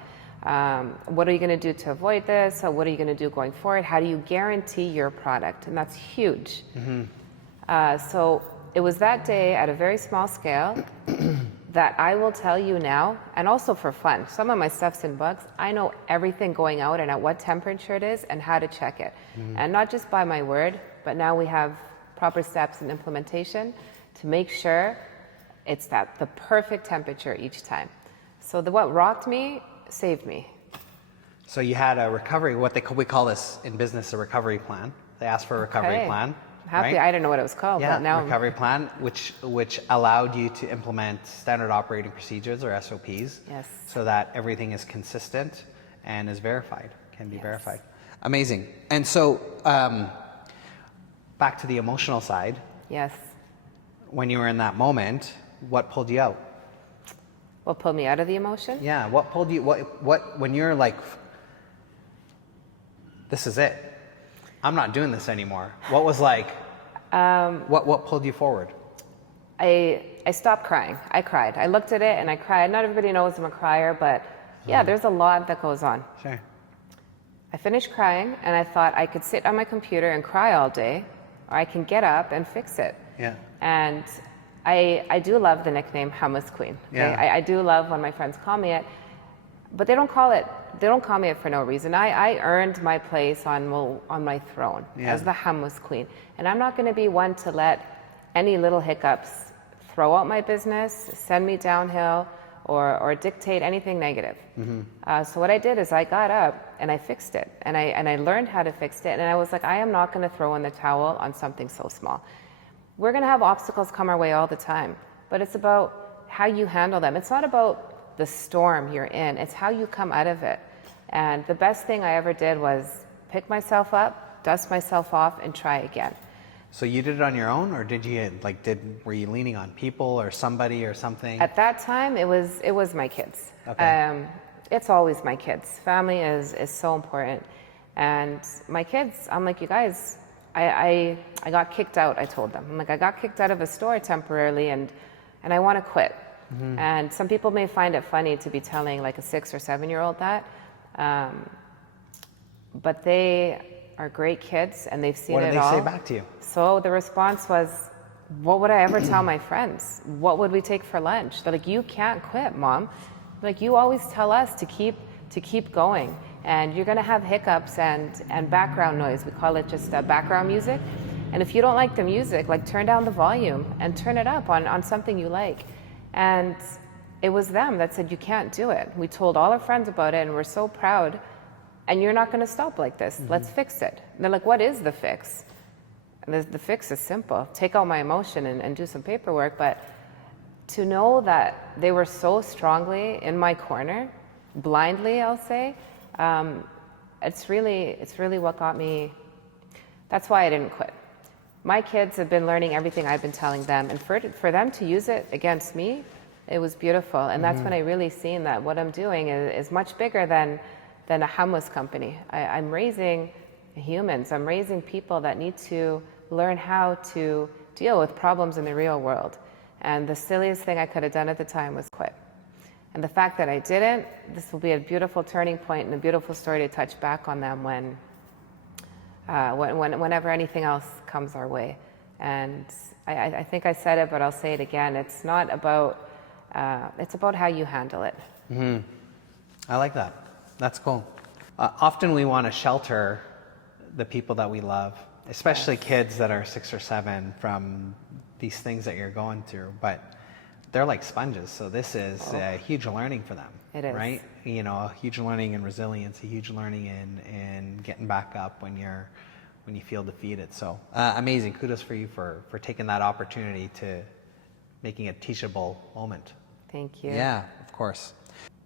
What are you going to do to avoid this? So what are you going to do going forward? How do you guarantee your product? And that's huge. Mm-hmm. So it was that day at a very small scale that I will tell you now, and also for fun, some of my stuff's in books. I know everything going out and at what temperature it is and how to check it. Mm-hmm. And not just by my word, but now we have proper steps in implementation to make sure it's the perfect temperature each time. So what rocked me saved me. So you had a recovery, we call this in business a recovery plan. They asked for a recovery plan. I'm happy. Right? I didn't know what it was called, but now recovery plan, which allowed you to implement standard operating procedures or SOPs. Yes. So that everything is consistent and is verified, can be verified. Amazing. And so back to the emotional side. Yes. When you were in that moment, what pulled you out? What pulled me out of the emotion? Yeah, what pulled you, what, when you're like, this is it, I'm not doing this anymore. What was like, what pulled you forward? I stopped crying. I cried. I looked at it and I cried. Not everybody knows I'm a crier, but yeah, there's a lot that goes on. Sure. I finished crying and I thought I could sit on my computer and cry all day, or I can get up and fix it. Yeah. And I do love the nickname Hummus Queen. Yeah. I do love when my friends call me it, but they don't call me it for no reason. I earned my place on my throne as the Hummus Queen. And I'm not going to be one to let any little hiccups throw out my business, send me downhill, or dictate anything negative. So what I did is I got up and I fixed it, and I learned how to fix it, and I was like, I am not going to throw in the towel on something so small. We're going to have obstacles come our way all the time, but it's about how you handle them. It's not about the storm you're in, it's how you come out of it. And the best thing I ever did was pick myself up, dust myself off, and try again. So you did it on your own, or were you leaning on people or somebody or something? At that time, it was my kids. Okay. It's always my kids. Family is so important. And my kids, I'm like, you guys, I got kicked out, I told them. I'm like, I got kicked out of a store temporarily and I want to quit. And some people may find it funny to be telling like a 6 or 7-year-old that. But they are great kids and they've seen it all. What did they say back to you? So the response was, what would I ever tell my friends? What would we take for lunch? They're like, you can't quit, Mom. Like, you always tell us to keep going. And you're gonna have hiccups and background noise. We call it just background music. And if you don't like the music, like turn down the volume and turn it up on something you like. And it was them that said, you can't do it. We told all our friends about it and we're so proud. And you're not gonna stop like this. Let's fix it. And they're like, what is the fix? And the fix is simple. Take out my emotion and do some paperwork. But to know that they were so strongly in my corner, blindly, I'll say, it's really what got me. That's why I didn't quit. My kids have been learning everything I've been telling them, and for them to use it against me, it was beautiful. And that's when I really seen that what I'm doing is much bigger than a hummus company. I'm raising humans. I'm raising people that need to learn how to deal with problems in the real world. And the silliest thing I could have done at the time was quit. And the fact that I didn't, this will be a beautiful turning point and a beautiful story to touch back on them whenever anything else comes our way. And I think I said it, but I'll say it again. It's not about, it's about how you handle it. I like that. That's cool. Often we want to shelter the people that we love, especially kids that are 6 or 7, from these things that you're going through. But they're like sponges, so this is a huge learning for them. It is. Right? You know, a huge learning in resilience, a huge learning in getting back up when you feel defeated. So amazing. Kudos for you for taking that opportunity to making a teachable moment. Thank you. Yeah, of course.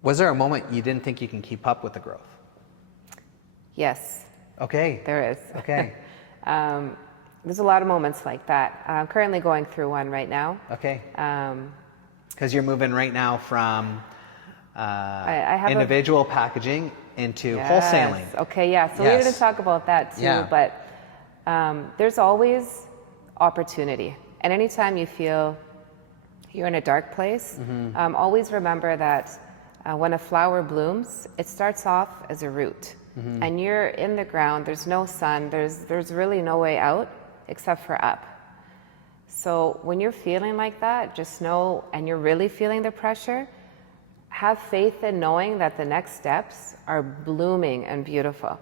Was there a moment you didn't think you can keep up with the growth? Yes. Okay. There is. Okay. There's a lot of moments like that. I'm currently going through one right now. Okay. Because you're moving right now from I have individual packaging into Yes. wholesaling. Okay, yeah. So we're going to talk about that too. Yeah. But there's always opportunity. And anytime you feel you're in a dark place, always remember that when a flower blooms, it starts off as a root. And you're in the ground, there's no sun, there's really no way out except for up. So when you're feeling like that, just know, and you're really feeling the pressure, have faith in knowing that the next steps are blooming and beautiful.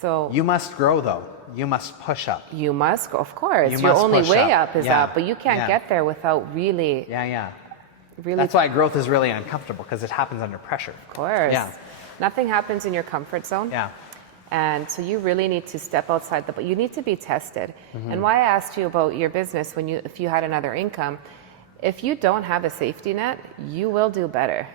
So You must grow though. You must push up. you must go, of course. You Your must only push way up. up is Yeah. up, but you can't Yeah. get there without really. That's why growth is really uncomfortable, because it happens under pressure. Of course. Yeah. Nothing happens in your comfort zone. Yeah. And so you really need to step outside but you need to be tested. And why I asked you about your business if you had another income, if you don't have a safety net, you will do better.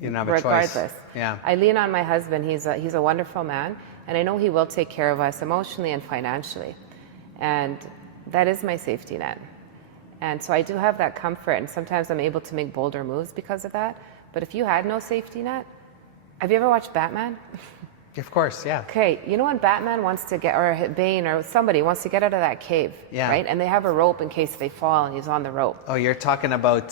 You don't have a regardless. choice. Yeah. I lean on my husband. He's a wonderful man, and I know he will take care of us emotionally and financially. And that is my safety net. And so I do have that comfort, and sometimes I'm able to make bolder moves because of that. But if you had no safety net, have you ever watched Batman? Of course, yeah. Okay, you know when Batman wants to get, or Bane or somebody wants to get out of that cave, Yeah. right? And they have a rope in case they fall and he's on the rope. Oh, you're talking about...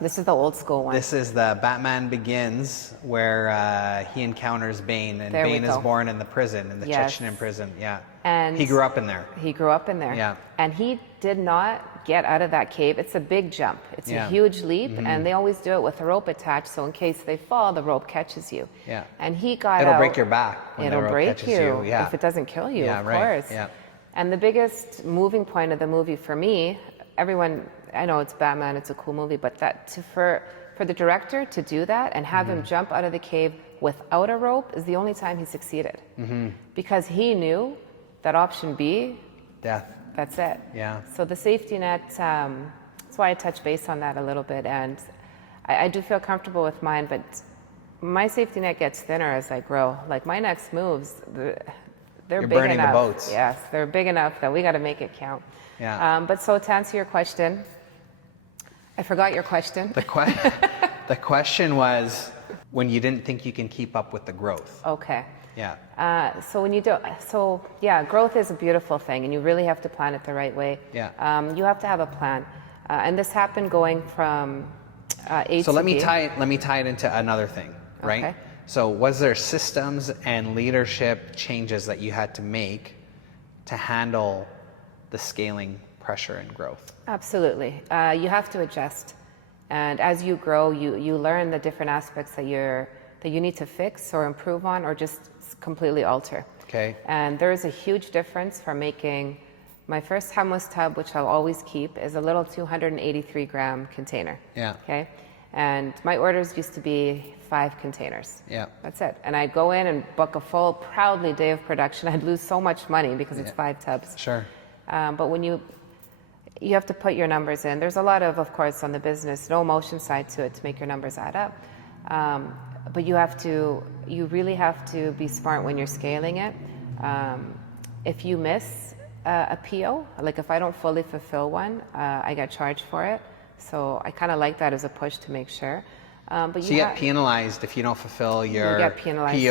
This is the old school one. This is the Batman Begins, where he encounters Bane, and There we Bane is go. born in the prison, in the Yes. Chechen prison. Yeah. And He grew up in there. He grew up in there. Yeah. And he did not get out of that cave. It's a big jump. It's Yeah. a huge leap, and they always do it with a rope attached, so in case they fall, the rope catches you. Yeah. And he got It'll out. break your back when the It'll rope break catches you Yeah. if it doesn't kill you, Yeah, of right. course. Yeah. And the biggest moving point of the movie for me, everyone, I know it's Batman, it's a cool movie, but for the director to do that and have him jump out of the cave without a rope is the only time he succeeded. Because he knew that option B, Death. that's it. Yeah. So the safety net, that's why I touch base on that a little bit. And I do feel comfortable with mine, but my safety net gets thinner as I grow. Like my next moves, they're You're big burning the enough. boats. Yes, they're big enough that we got to make it count. Yeah. But so to answer your question, I forgot your question. The question was when you didn't think you can keep up with the growth. Okay. Yeah. So when you do, so yeah, growth is a beautiful thing, and you really have to plan it the right way. Yeah. You have to have a plan, and this happened going from A So to let B. me tie it into another thing, right? Okay. So was there systems and leadership changes that you had to make to handle the scaling pressure and growth? Absolutely. You have to adjust, and as you grow, you learn the different aspects that you need to fix or improve on, or just completely alter. Okay. And there is a huge difference from making my first hummus tub, which I'll always keep, is a little 283 gram container. Yeah. Okay. And my orders used to be 5 containers. Yeah. That's it. And I'd go in and book a full, proudly day of production. I'd lose so much money because it's 5 tubs. Sure. But when you have to put your numbers in. There's a lot of course, on the business, no emotion side to it to make your numbers add up. But you really have to be smart when you're scaling it. If you miss a PO, like if I don't fully fulfill one, I get charged for it. So I kind of like that as a push to make sure. But So you get penalized if you don't fulfill your get penalized.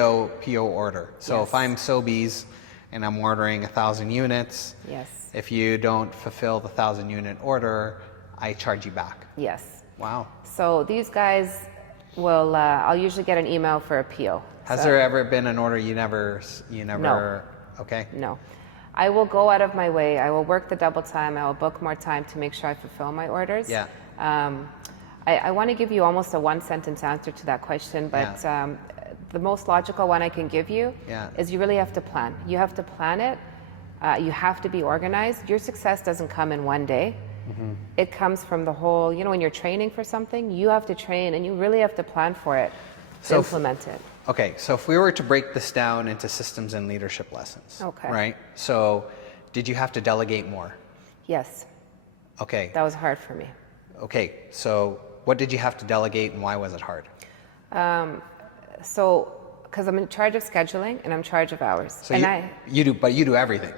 PO order. So Yes. if I'm Sobeys and I'm ordering 1,000 units, Yes. if you don't fulfill the 1,000 unit order, I charge you back. Yes. Wow. So these guys will, I'll usually get an email for a PO. Has there ever been an order you never? No. Okay. No. I will go out of my way. I will work the double time. I will book more time to make sure I fulfill my orders. Yeah. I want to give you almost a one-sentence answer to that question, but the most logical one I can give you is you really have to plan. You have to plan it. You have to be organized. Your success doesn't come in one day. It comes from the whole, when you're training for something, you have to train and you really have to plan for it to implement it. Okay, so if we were to break this down into systems and leadership lessons, Okay. right? So did you have to delegate more? Yes, Okay. that was hard for me. Okay, so what did you have to delegate and why was it hard? Because I'm in charge of scheduling and I'm in charge of hours. So and you do everything.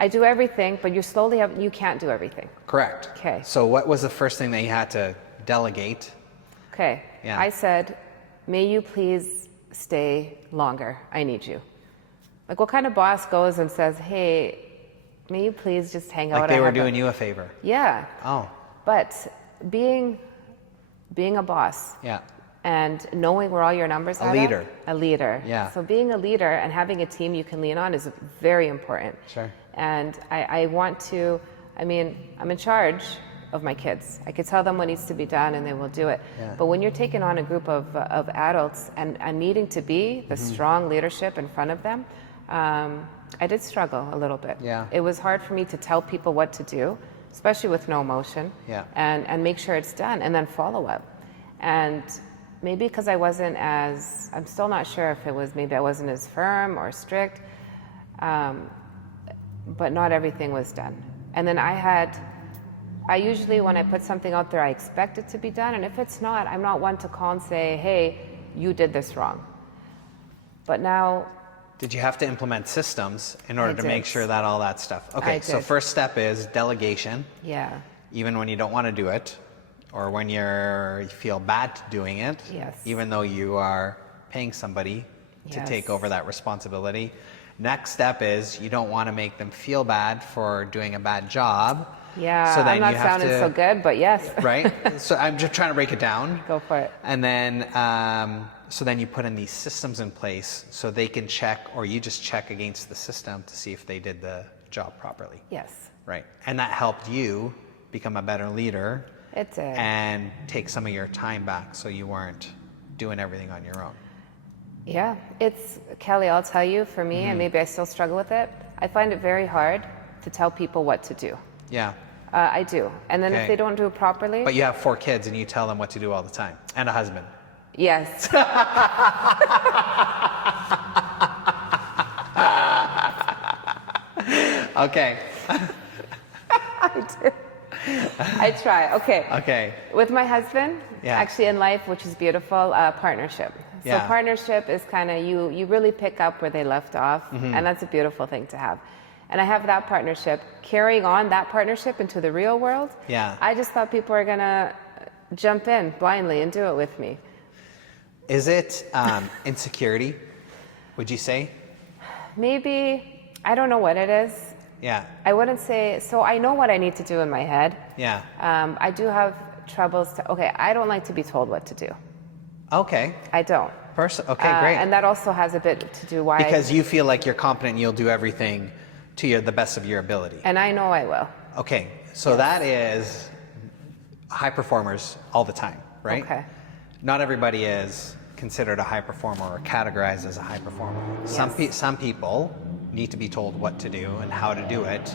I do everything, but you can't do everything. Correct. Okay. So what was the first thing that you had to delegate? Okay. Yeah. I said, may you please stay longer? I need you. Like, what kind of boss goes and says, hey, may you please just hang out? Like they were doing you a favor. Yeah. Oh. But being a boss Yeah. and knowing where all your numbers are. A leader. Yeah. So being a leader and having a team you can lean on is very important. Sure. And I want to, I'm in charge of my kids. I could tell them what needs to be done and they will do it. Yeah. But when you're taking on a group of adults and needing to be the strong leadership in front of them, I did struggle a little bit. Yeah. It was hard for me to tell people what to do, especially with no emotion, Yeah. and make sure it's done and then follow up. And maybe because I'm still not sure if it was, maybe I wasn't as firm or strict, but not everything was done. And then I usually, when I put something out there, I expect it to be done. And if it's not, I'm not one to call and say, hey, you did this wrong. But now... Did you have to implement systems in order to make sure that all that stuff? Okay, I so did. first step is delegation. Yeah. even when you don't want to do it, or when you feel bad doing it, Yes. even though you are paying somebody to Yes. take over that responsibility. Next step is you don't want to make them feel bad for doing a bad job. Yeah, So then I'm not you have sounding to, so good, but yes. right? So I'm just trying to break it down. Go for it. And then, so then you put in these systems in place so they can check, or you just check against the system to see if they did the job properly. Yes, Right. And that helped you become a better leader it did. and take some of your time back so you weren't doing everything on your own. Yeah, it's, Kelly, I'll tell you, for me, and maybe I still struggle with it, I find it very hard to tell people what to do. Yeah. I do. And then Okay. if they don't do it properly, But you have 4 kids and you tell them what to do all the time, and a husband. yes. Okay. I do. I try. Okay. Okay. With my husband, Yeah. actually in life, which is beautiful, partnership. So Yeah. partnership is kind of you really pick up where they left off, and that's a beautiful thing to have. And I have that partnership. Carrying on that partnership into the real world, Yeah. I just thought people were gonna jump in blindly and do it with me. Is it insecurity, would you say? Maybe, I don't know what it is. Yeah. I wouldn't say, so I know what I need to do in my head. Yeah. I do have troubles to, okay, I don't like to be told what to do. Okay. I don't. Okay, great. And that also has a bit to do why. Because you feel like you're competent and you'll do everything to the best of your ability. And I know I will. Okay, so that is high performers all the time, right? Okay. Not everybody is considered a high performer or categorized as a high performer. Yes. Some people need to be told what to do and how to do it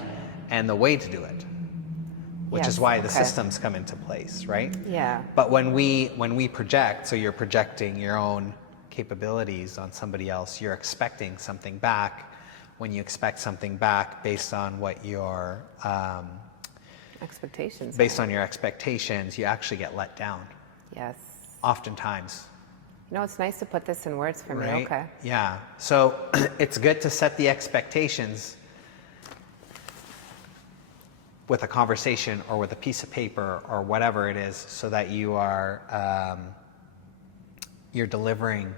and the way to do it, which Yes, is why the okay. systems come into place, right? Yeah. But when we project, so you're projecting your own capabilities on somebody else, you're expecting something back. When you expect something back based on what your Expectations. based on your expectations, you actually get let down. Yes. Oftentimes, You know, it's nice to put this in words for me. right? Okay. Yeah. So it's good to set the expectations with a conversation or with a piece of paper or whatever it is, so that you are you're delivering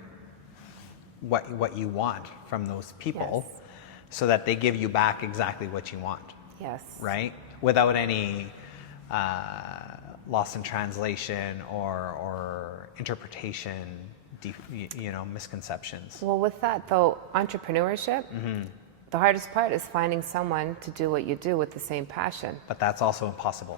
what you want from those people, Yes. so that they give you back exactly what you want, Yes. right? Without any loss in translation or interpretation, misconceptions. Well, with that though, entrepreneurship, Mm-hmm. the hardest part is finding someone to do what you do with the same passion. But that's also impossible.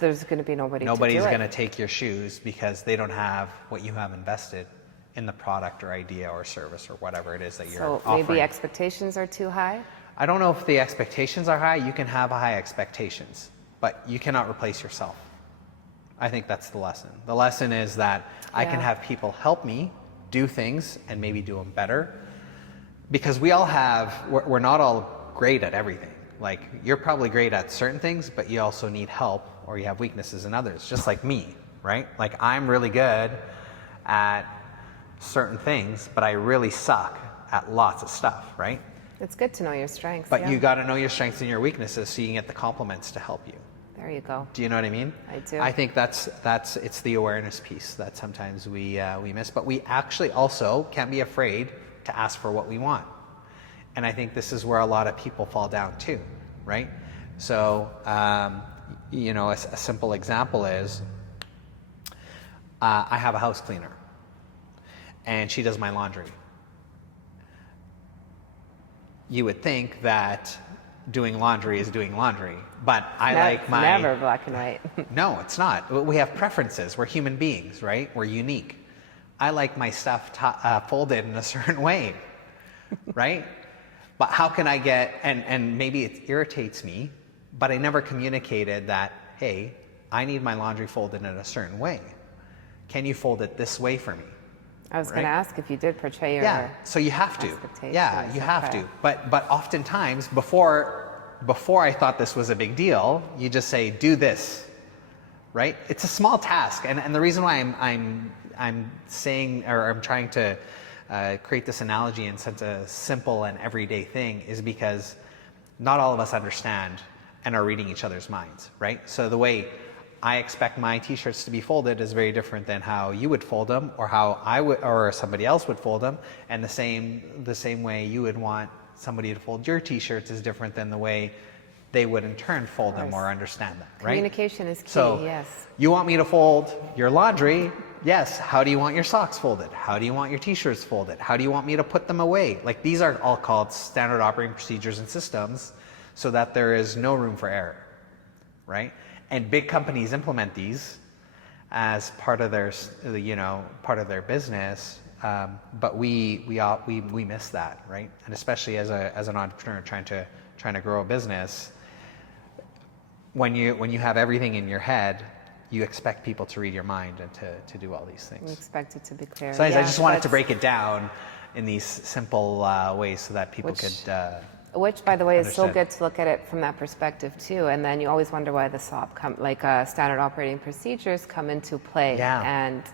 There's going to be nobody Nobody's to do going to it. take your shoes because they don't have what you have invested in the product or idea or service or whatever it is that you're So offering. maybe expectations are too high. I don't know if the expectations are high. You can have high expectations, but you cannot replace yourself. I think that's the lesson. The lesson is that I can Yeah. have people help me do things and maybe do them better, because we're not all great at everything. Like, you're probably great at certain things, but you also need help, or you have weaknesses in others, just like me, right? Like, I'm really good at certain things, but I really suck at lots of stuff, right? It's good to know your strengths. But yeah. you got to know your strengths and your weaknesses so you can get the compliments to help you. There you go. Do you know what I mean? I do. I think it's the awareness piece that sometimes we miss, but we actually also can't be afraid to ask for what we want. And I think this is where a lot of people fall down too, right? So, a simple example is, I have a house cleaner, and she does my laundry. You would think that doing laundry is doing laundry, but Never black and white. No, it's not. We have preferences. We're human beings, right? We're unique. I like my stuff folded in a certain way, right? But how can I and maybe it irritates me, but I never communicated that, hey, I need my laundry folded in a certain way. Can you fold it this way for me? I was going to Right. ask if you did portray your So you have to. expectations. Yeah, you have Okay. to. But oftentimes, before I thought this was a big deal, you just say, do this, right? It's a small task, and the reason why I'm saying, or I'm trying to create this analogy in such a simple and everyday thing, is because not all of us understand and are reading each other's minds, right? So the way I expect my t-shirts to be folded is very different than how you would fold them, or how I would, or somebody else would fold them. And the same way you would want somebody to fold your t-shirts is different than the way they would in turn fold them or understand them, right? Communication is key, so yes. You want me to fold your laundry? Yes. How do you want your socks folded? How do you want your t-shirts folded? How do you want me to put them away? Like, these are all called standard operating procedures and systems, so that there is no room for error, right? And big companies implement these as part of their, part of their business, but we miss that, right? And especially as an entrepreneur trying to grow a business, when you have everything in your head, you expect people to read your mind and to do all these things. You expect it to be clear. So I just wanted to break it down in these simple ways so that people could. Which, by the way, is so understood. good to look at it from that perspective too. And then you always wonder why the SOP standard operating procedures come into play. Yeah. And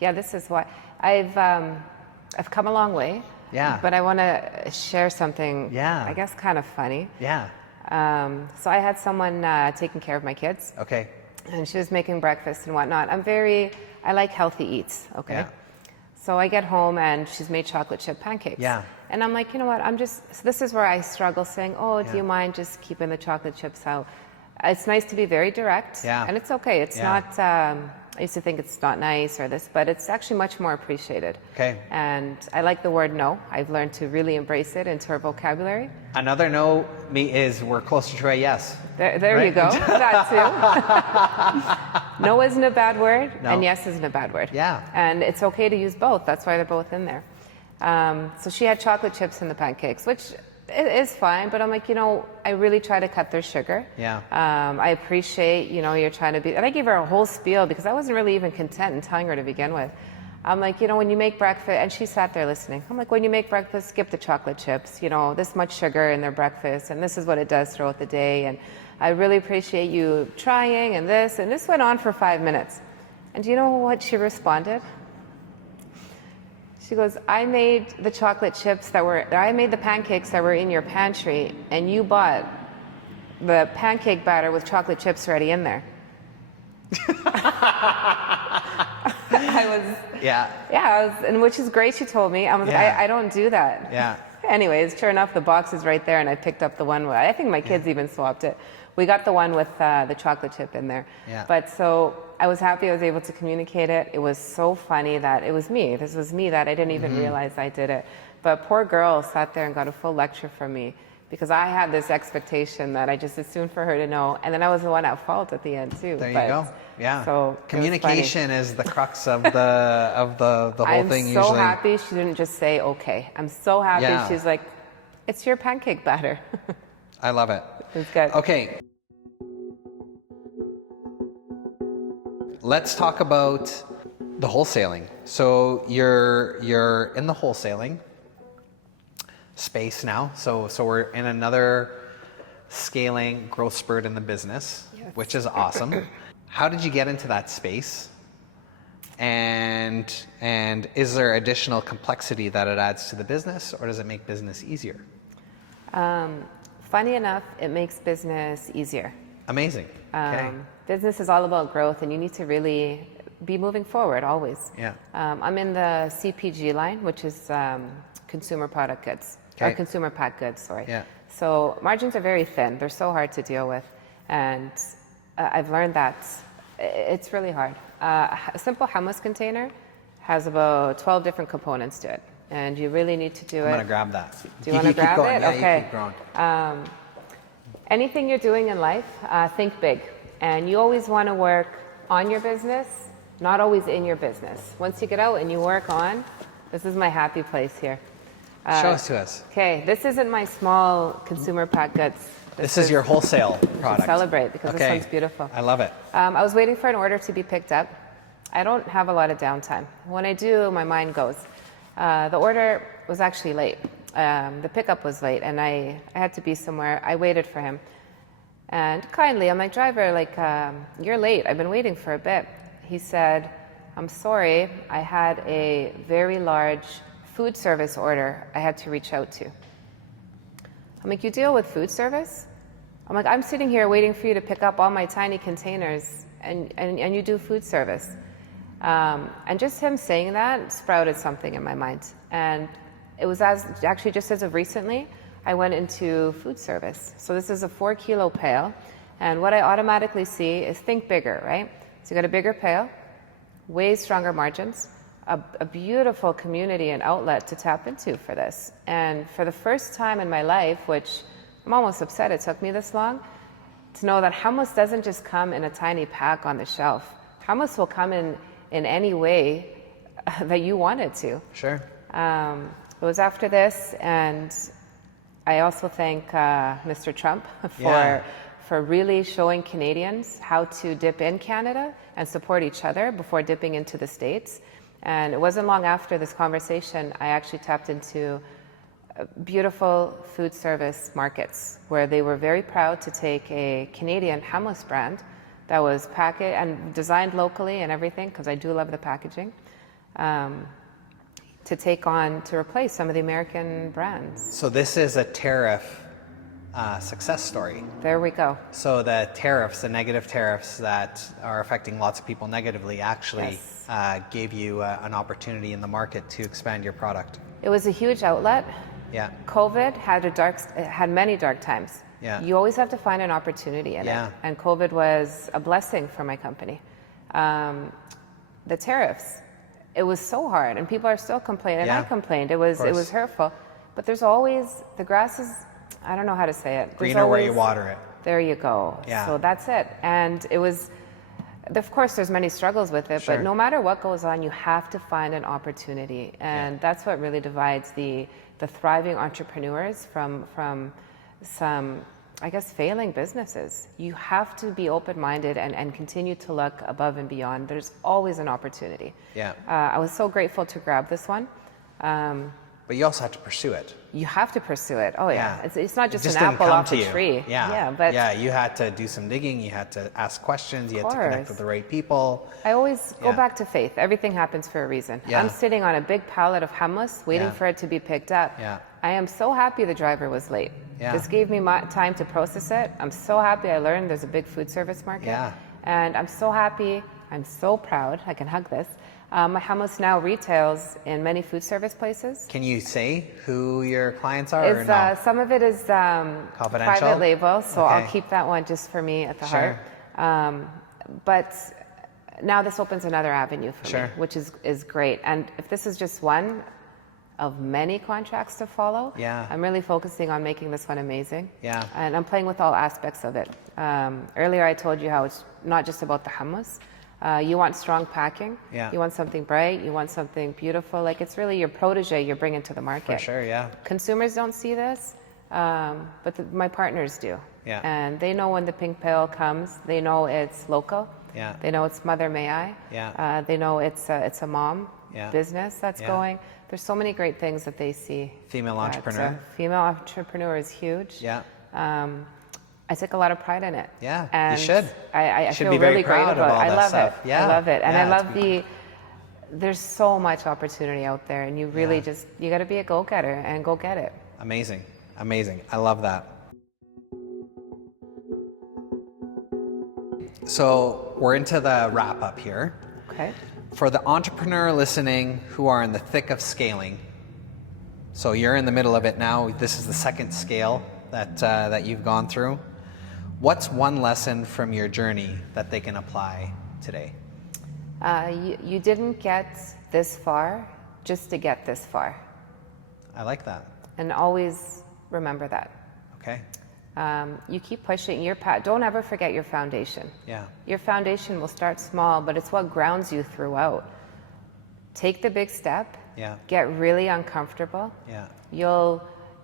yeah, this is why I've come a long way. Yeah. But I want to share something. Yeah. I guess kind of funny. Yeah. So I had someone taking care of my kids. Okay. And she was making breakfast and whatnot. I like healthy eats. Okay. Yeah. So I get home and she's made chocolate chip pancakes. Yeah. And I'm like, you know what? So this is where I struggle saying, oh, do Yeah. you mind just keeping the chocolate chips out? It's nice to be very direct. Yeah. And it's okay. It's Yeah. not, I used to think it's not nice or this, but it's actually much more appreciated. Okay. And I like the word no. I've learned to really embrace it into our vocabulary. Another no is we're closer to a yes. There Right? you go. That too. No isn't a bad word, No. and yes isn't a bad word. Yeah. And it's okay to use both. That's why they're both in there. So she had chocolate chips in the pancakes, which is fine, but I'm like, I really try to cut their sugar. Yeah. I appreciate, you're trying to be, and I gave her a whole spiel because I wasn't really even content in telling her to begin with. I'm like, when you make breakfast, and she sat there listening. I'm like, when you make breakfast, skip the chocolate chips. This much sugar in their breakfast, and this is what it does throughout the day. And I really appreciate you trying, and this went on for 5 minutes. And do you know what she responded? She goes, I made the pancakes that were in your pantry, and you bought the pancake batter with chocolate chips already in there. And which is great, she told me. I was like, I don't do that. Yeah. Anyways, sure enough, the box is right there, and I picked up the one I think my kids even swapped it. We got the one with the chocolate chip in there. Yeah. But so I was happy I was able to communicate it. It was so funny that it was me. This was me that I didn't even realize I did it. But poor girl sat there and got a full lecture from me because I had this expectation that I just assumed for her to know, and then I was the one at fault at the end too. There you go. Yeah. So communication is the crux of the whole thing. I'm so usually. happy she didn't just say okay. I'm so happy Yeah. she's like, it's your pancake batter. I love it. It's good. Okay. Let's talk about the wholesaling. So you're in the wholesaling space now. So we're in another scaling growth spurt in the business, Yes. which is awesome. How did you get into that space? And is there additional complexity that it adds to the business, or does it make business easier? Funny enough, it makes business easier. Amazing. Okay. Business is all about growth, and you need to really be moving forward always. Yeah. I'm in the CPG line, which is consumer product goods, or Okay. consumer packed goods, sorry. Yeah. So margins are very thin. They're so hard to deal with. And I've learned that it's really hard. A simple hummus container has about 12 different components to it. And you really need to do I'm it. going to grab that. Do you want to keep grab going. it? Yeah, Okay. you keep growing. Anything you're doing in life, think big. And you always want to work on your business, not always in your business. Once you get out and you work on, this is my happy place here. Show us to us. Okay, this isn't my small consumer packed goods. This is your wholesale product. Celebrate, because this one's beautiful. I love it. I was waiting for an order to be picked up. I don't have a lot of downtime. When I do, my mind goes. The order was actually late. The pickup was late, and I had to be somewhere. I waited for him. And kindly, I'm like, driver, you're late. I've been waiting for a bit. He said, I'm sorry, I had a very large food service order I had to reach out to. I'm like, you deal with food service? I'm like, I'm sitting here waiting for you to pick up all my tiny containers and you do food service. And just him saying that sprouted something in my mind. And it was actually just as of recently, I went into food service. So this is a 4-kilo pail. And what I automatically see is think bigger, right? So you got a bigger pail, way stronger margins, a beautiful community and outlet to tap into for this. And for the first time in my life, which I'm almost upset it took me this long, to know that hummus doesn't just come in a tiny pack on the shelf. Hummus will come in any way that you want it to. Sure. It was after this, and I also thank Mr. Trump for really showing Canadians how to dip in Canada and support each other before dipping into the States. And it wasn't long after this conversation, I actually tapped into beautiful food service markets where they were very proud to take a Canadian hummus brand that was packaged and designed locally and everything, because I do love the packaging, to replace some of the American brands. So this is a tariff success story. There we go. So the tariffs, the negative tariffs that are affecting lots of people negatively actually gave you an opportunity in the market to expand your product. It was a huge outlet. Yeah. COVID had many dark times. Yeah. You always have to find an opportunity in it. And COVID was a blessing for my company. The tariffs, it was so hard, and people are still complaining, and I complained. It was hurtful. But there's always, the grass is, I don't know how to say it. Greener where you water it. There you go. Yeah. So that's it. And it was, of course, there's many struggles with it, but no matter what goes on, you have to find an opportunity. And that's what really divides the thriving entrepreneurs from some, I guess, failing businesses. You have to be open-minded and continue to look above and beyond. There's always an opportunity. Yeah. I was so grateful to grab this one. But you also have to pursue it. You have to pursue it. Oh yeah. It's not just an didn't apple come off to a you. tree. But you had to do some digging, you had to ask questions, you had to connect with the right people. I always go back to faith. Everything happens for a reason. I'm sitting on a big pallet of hummus waiting for it to be picked up. I am so happy the driver was late. This gave me time to process it. I'm so happy I learned there's a big food service market. And I'm so happy, I'm so proud, I can hug this. My hummus now retails in many food service places. Can you say who your clients are? Or no? Some of it is private label, so I'll keep that one just for me at the heart. But now this opens another avenue for me, which is great. And if this is just one of many contracts to follow, I'm really focusing on making this one amazing. And I'm playing with all aspects of it. Earlier I told you how it's not just about the hummus. You want strong packing. You want something bright. You want something beautiful. Like, it's really your protege you're bringing to the market. For sure, Consumers don't see this, but my partners do. And they know when the pink pail comes. They know it's local. They know it's MotherMayI. They know it's a mom business that's going. There's so many great things that they see. Female entrepreneur. Female entrepreneur is huge. I take a lot of pride in it. And you should. I should feel be very really great proud about of all it. that stuff. I love it. And I love there's so much opportunity out there, and you really you got to be a go-getter and go get it. Amazing. Amazing. I love that. So we're into the wrap up here. Okay. For the entrepreneur listening who are in the thick of scaling, so you're in the middle of it now. This is the second scale that you've gone through. What's one lesson from your journey that they can apply today? You didn't get this far just to get this far. I like that. And always remember that. Okay. You keep pushing your path. Don't ever forget your foundation. Your foundation will start small, but it's what grounds you throughout. Take the big step. Get really uncomfortable.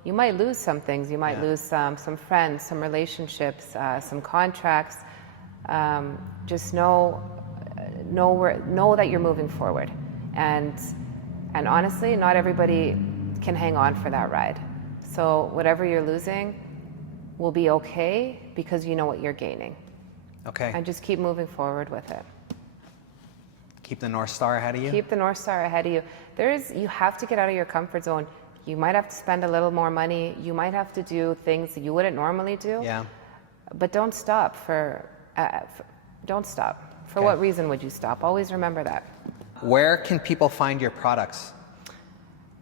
You might lose some things. You might lose some friends, some relationships, some contracts. Just know that you're moving forward. And honestly, not everybody can hang on for that ride. So whatever you're losing will be okay, because you know what you're gaining. Okay. And just keep moving forward with it. Keep the North Star ahead of you? Keep the North Star ahead of you. You have to get out of your comfort zone. You might have to spend a little more money. You might have to do things that you wouldn't normally do. but don't stop don't stop. For Okay. what reason would you stop? Always remember that. Where can people find your products?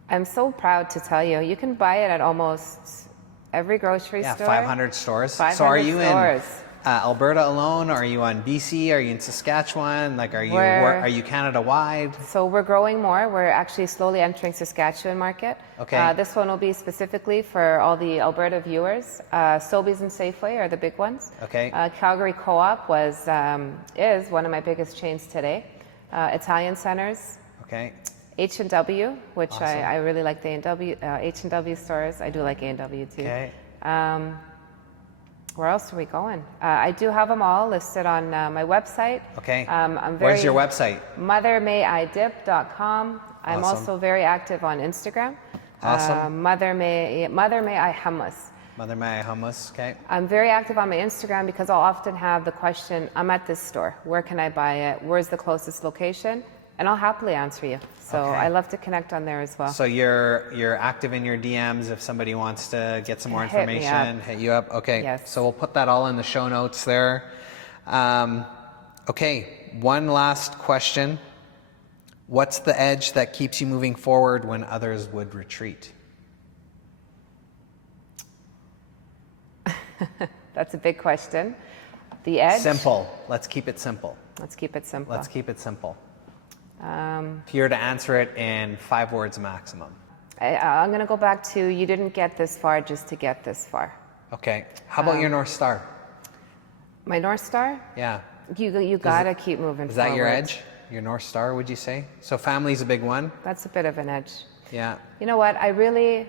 I'm so proud to tell you, you can buy it at almost every grocery Yeah, store. 500 stores. 500 so are you stores. in Alberta alone? Are you on BC? Are you in Saskatchewan? Like, are you Canada wide? So we're growing more. We're actually slowly entering Saskatchewan market. Okay. This one will be specifically for all the Alberta viewers. Sobeys and Safeway are the big ones. Okay. Calgary Co-op is one of my biggest chains today. Italian centers. Okay. H&W, which Awesome. I really like the H&W stores. I do like A&W too. Okay. Where else are we going? I do have them all listed on my website. Okay. Where's your website? MotherMayIDip.com. I'm Awesome. also very active on Instagram. Awesome. MotherMayI Hummus. MotherMayI Hummus. Okay. I'm very active on my Instagram because I'll often have the question, I'm at this store. Where can I buy it? Where's the closest location? And I'll happily answer you. So Okay. I love to connect on there as well. So you're active in your DMs if somebody wants to get some more Hit me information, up. hit you up. Okay. Yes. So we'll put that all in the show notes there. Okay. One last question. What's the edge that keeps you moving forward when others would retreat? That's a big question. The edge? Simple. Let's keep it simple. Let's keep it simple. Let's keep it simple. If you were to answer it in 5 words maximum. I'm going to go back to you didn't get this far just to get this far. Okay. How about your North Star? My North Star? Yeah. You got to keep moving Is forward. that your edge? Your North Star, would you say? So family's a big one? That's a bit of an edge. Yeah. You know what? I'm going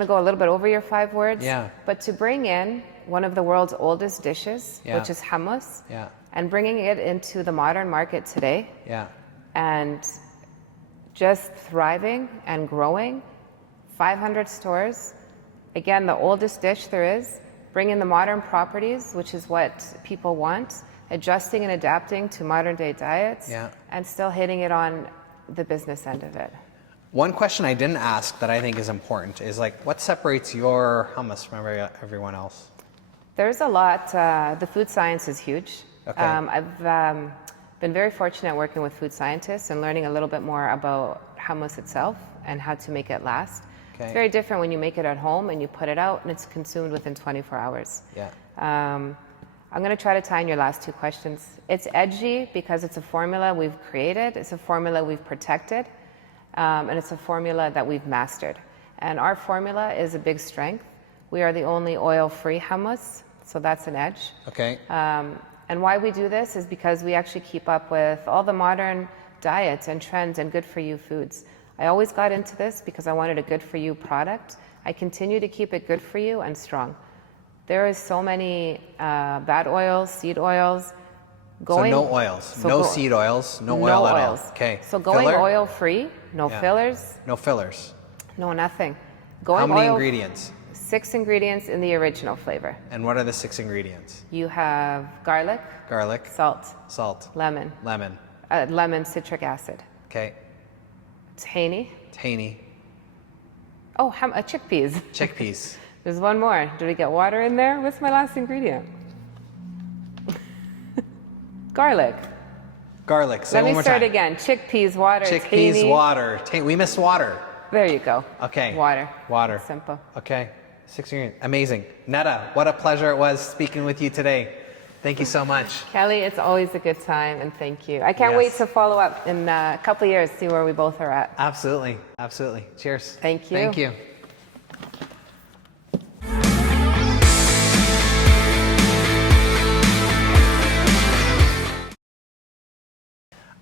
to go a little bit over your 5 words. Yeah. But to bring in one of the world's oldest dishes, Yeah. which is hummus, Yeah. and bringing it into the modern market today, Yeah. and just thriving and growing, 500 stores, again, the oldest dish there is, bringing the modern properties, which is what people want, adjusting and adapting to modern day diets, Yeah. and still hitting it on the business end of it. One question I didn't ask that I think is important is like, what separates your hummus from everyone else? There's a lot. The food science is huge. Okay. I've been very fortunate working with food scientists and learning a little bit more about hummus itself and how to make it last. Okay. It's very different when you make it at home and you put it out and it's consumed within 24 hours. Yeah. I'm going to try to tie in your last 2 questions. It's edgy because it's a formula we've created, it's a formula we've protected, and it's a formula that we've mastered. And our formula is a big strength. We are the only oil-free hummus, so that's an edge. Okay. And why we do this is because we actually keep up with all the modern diets and trends and good-for-you foods. I always got into this because I wanted a good-for-you product. I continue to keep it good for you and strong. There is so many bad oils, seed oils. So no oils, no seed oils, no oil at all. Okay. So going Filler? oil-free, no Yeah. fillers, No fillers. no nothing. How Going many oil, ingredients? 6 ingredients in the original flavor. And what are the 6 ingredients? You have garlic, Garlic, salt, salt, lemon, lemon. citric acid, Okay. tahini. Tahini. Oh, chickpeas. Chickpeas. There's one more. Did we get water in there? What's my last ingredient? Garlic. Garlic. Say Let one me more start time. again. Chickpeas, water, Chickpeas, tahini. water. We missed water. There you go. Okay. Water. Water. Simple. Okay. 6 ingredients. Amazing. Netta, what a pleasure it was speaking with you today. Thank you so much. Kelly, it's always a good time, and thank you. I can't wait to follow up in a couple of years, see where we both are at. Absolutely. Absolutely. Cheers. Thank you. Thank you.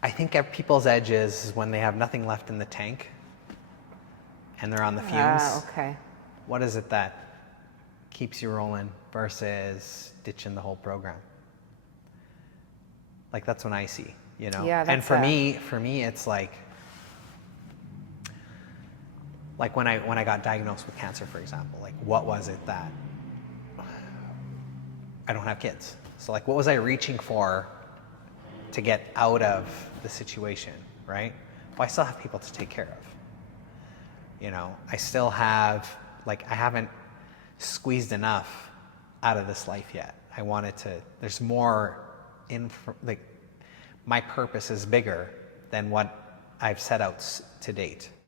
I think people's edge is when they have nothing left in the tank and they're on the fumes. Okay. What is it that keeps you rolling versus ditching the whole program? Like that's when I see, you know? Yeah, and that's for me, it's like when I got diagnosed with cancer, for example, like what was it that I don't have kids. So like what was I reaching for to get out of the situation, right? Well, I still have people to take care of. You know, I still have, like, I haven't squeezed enough out of this life yet. I wanted to, there's more like, my purpose is bigger than what I've set out to date.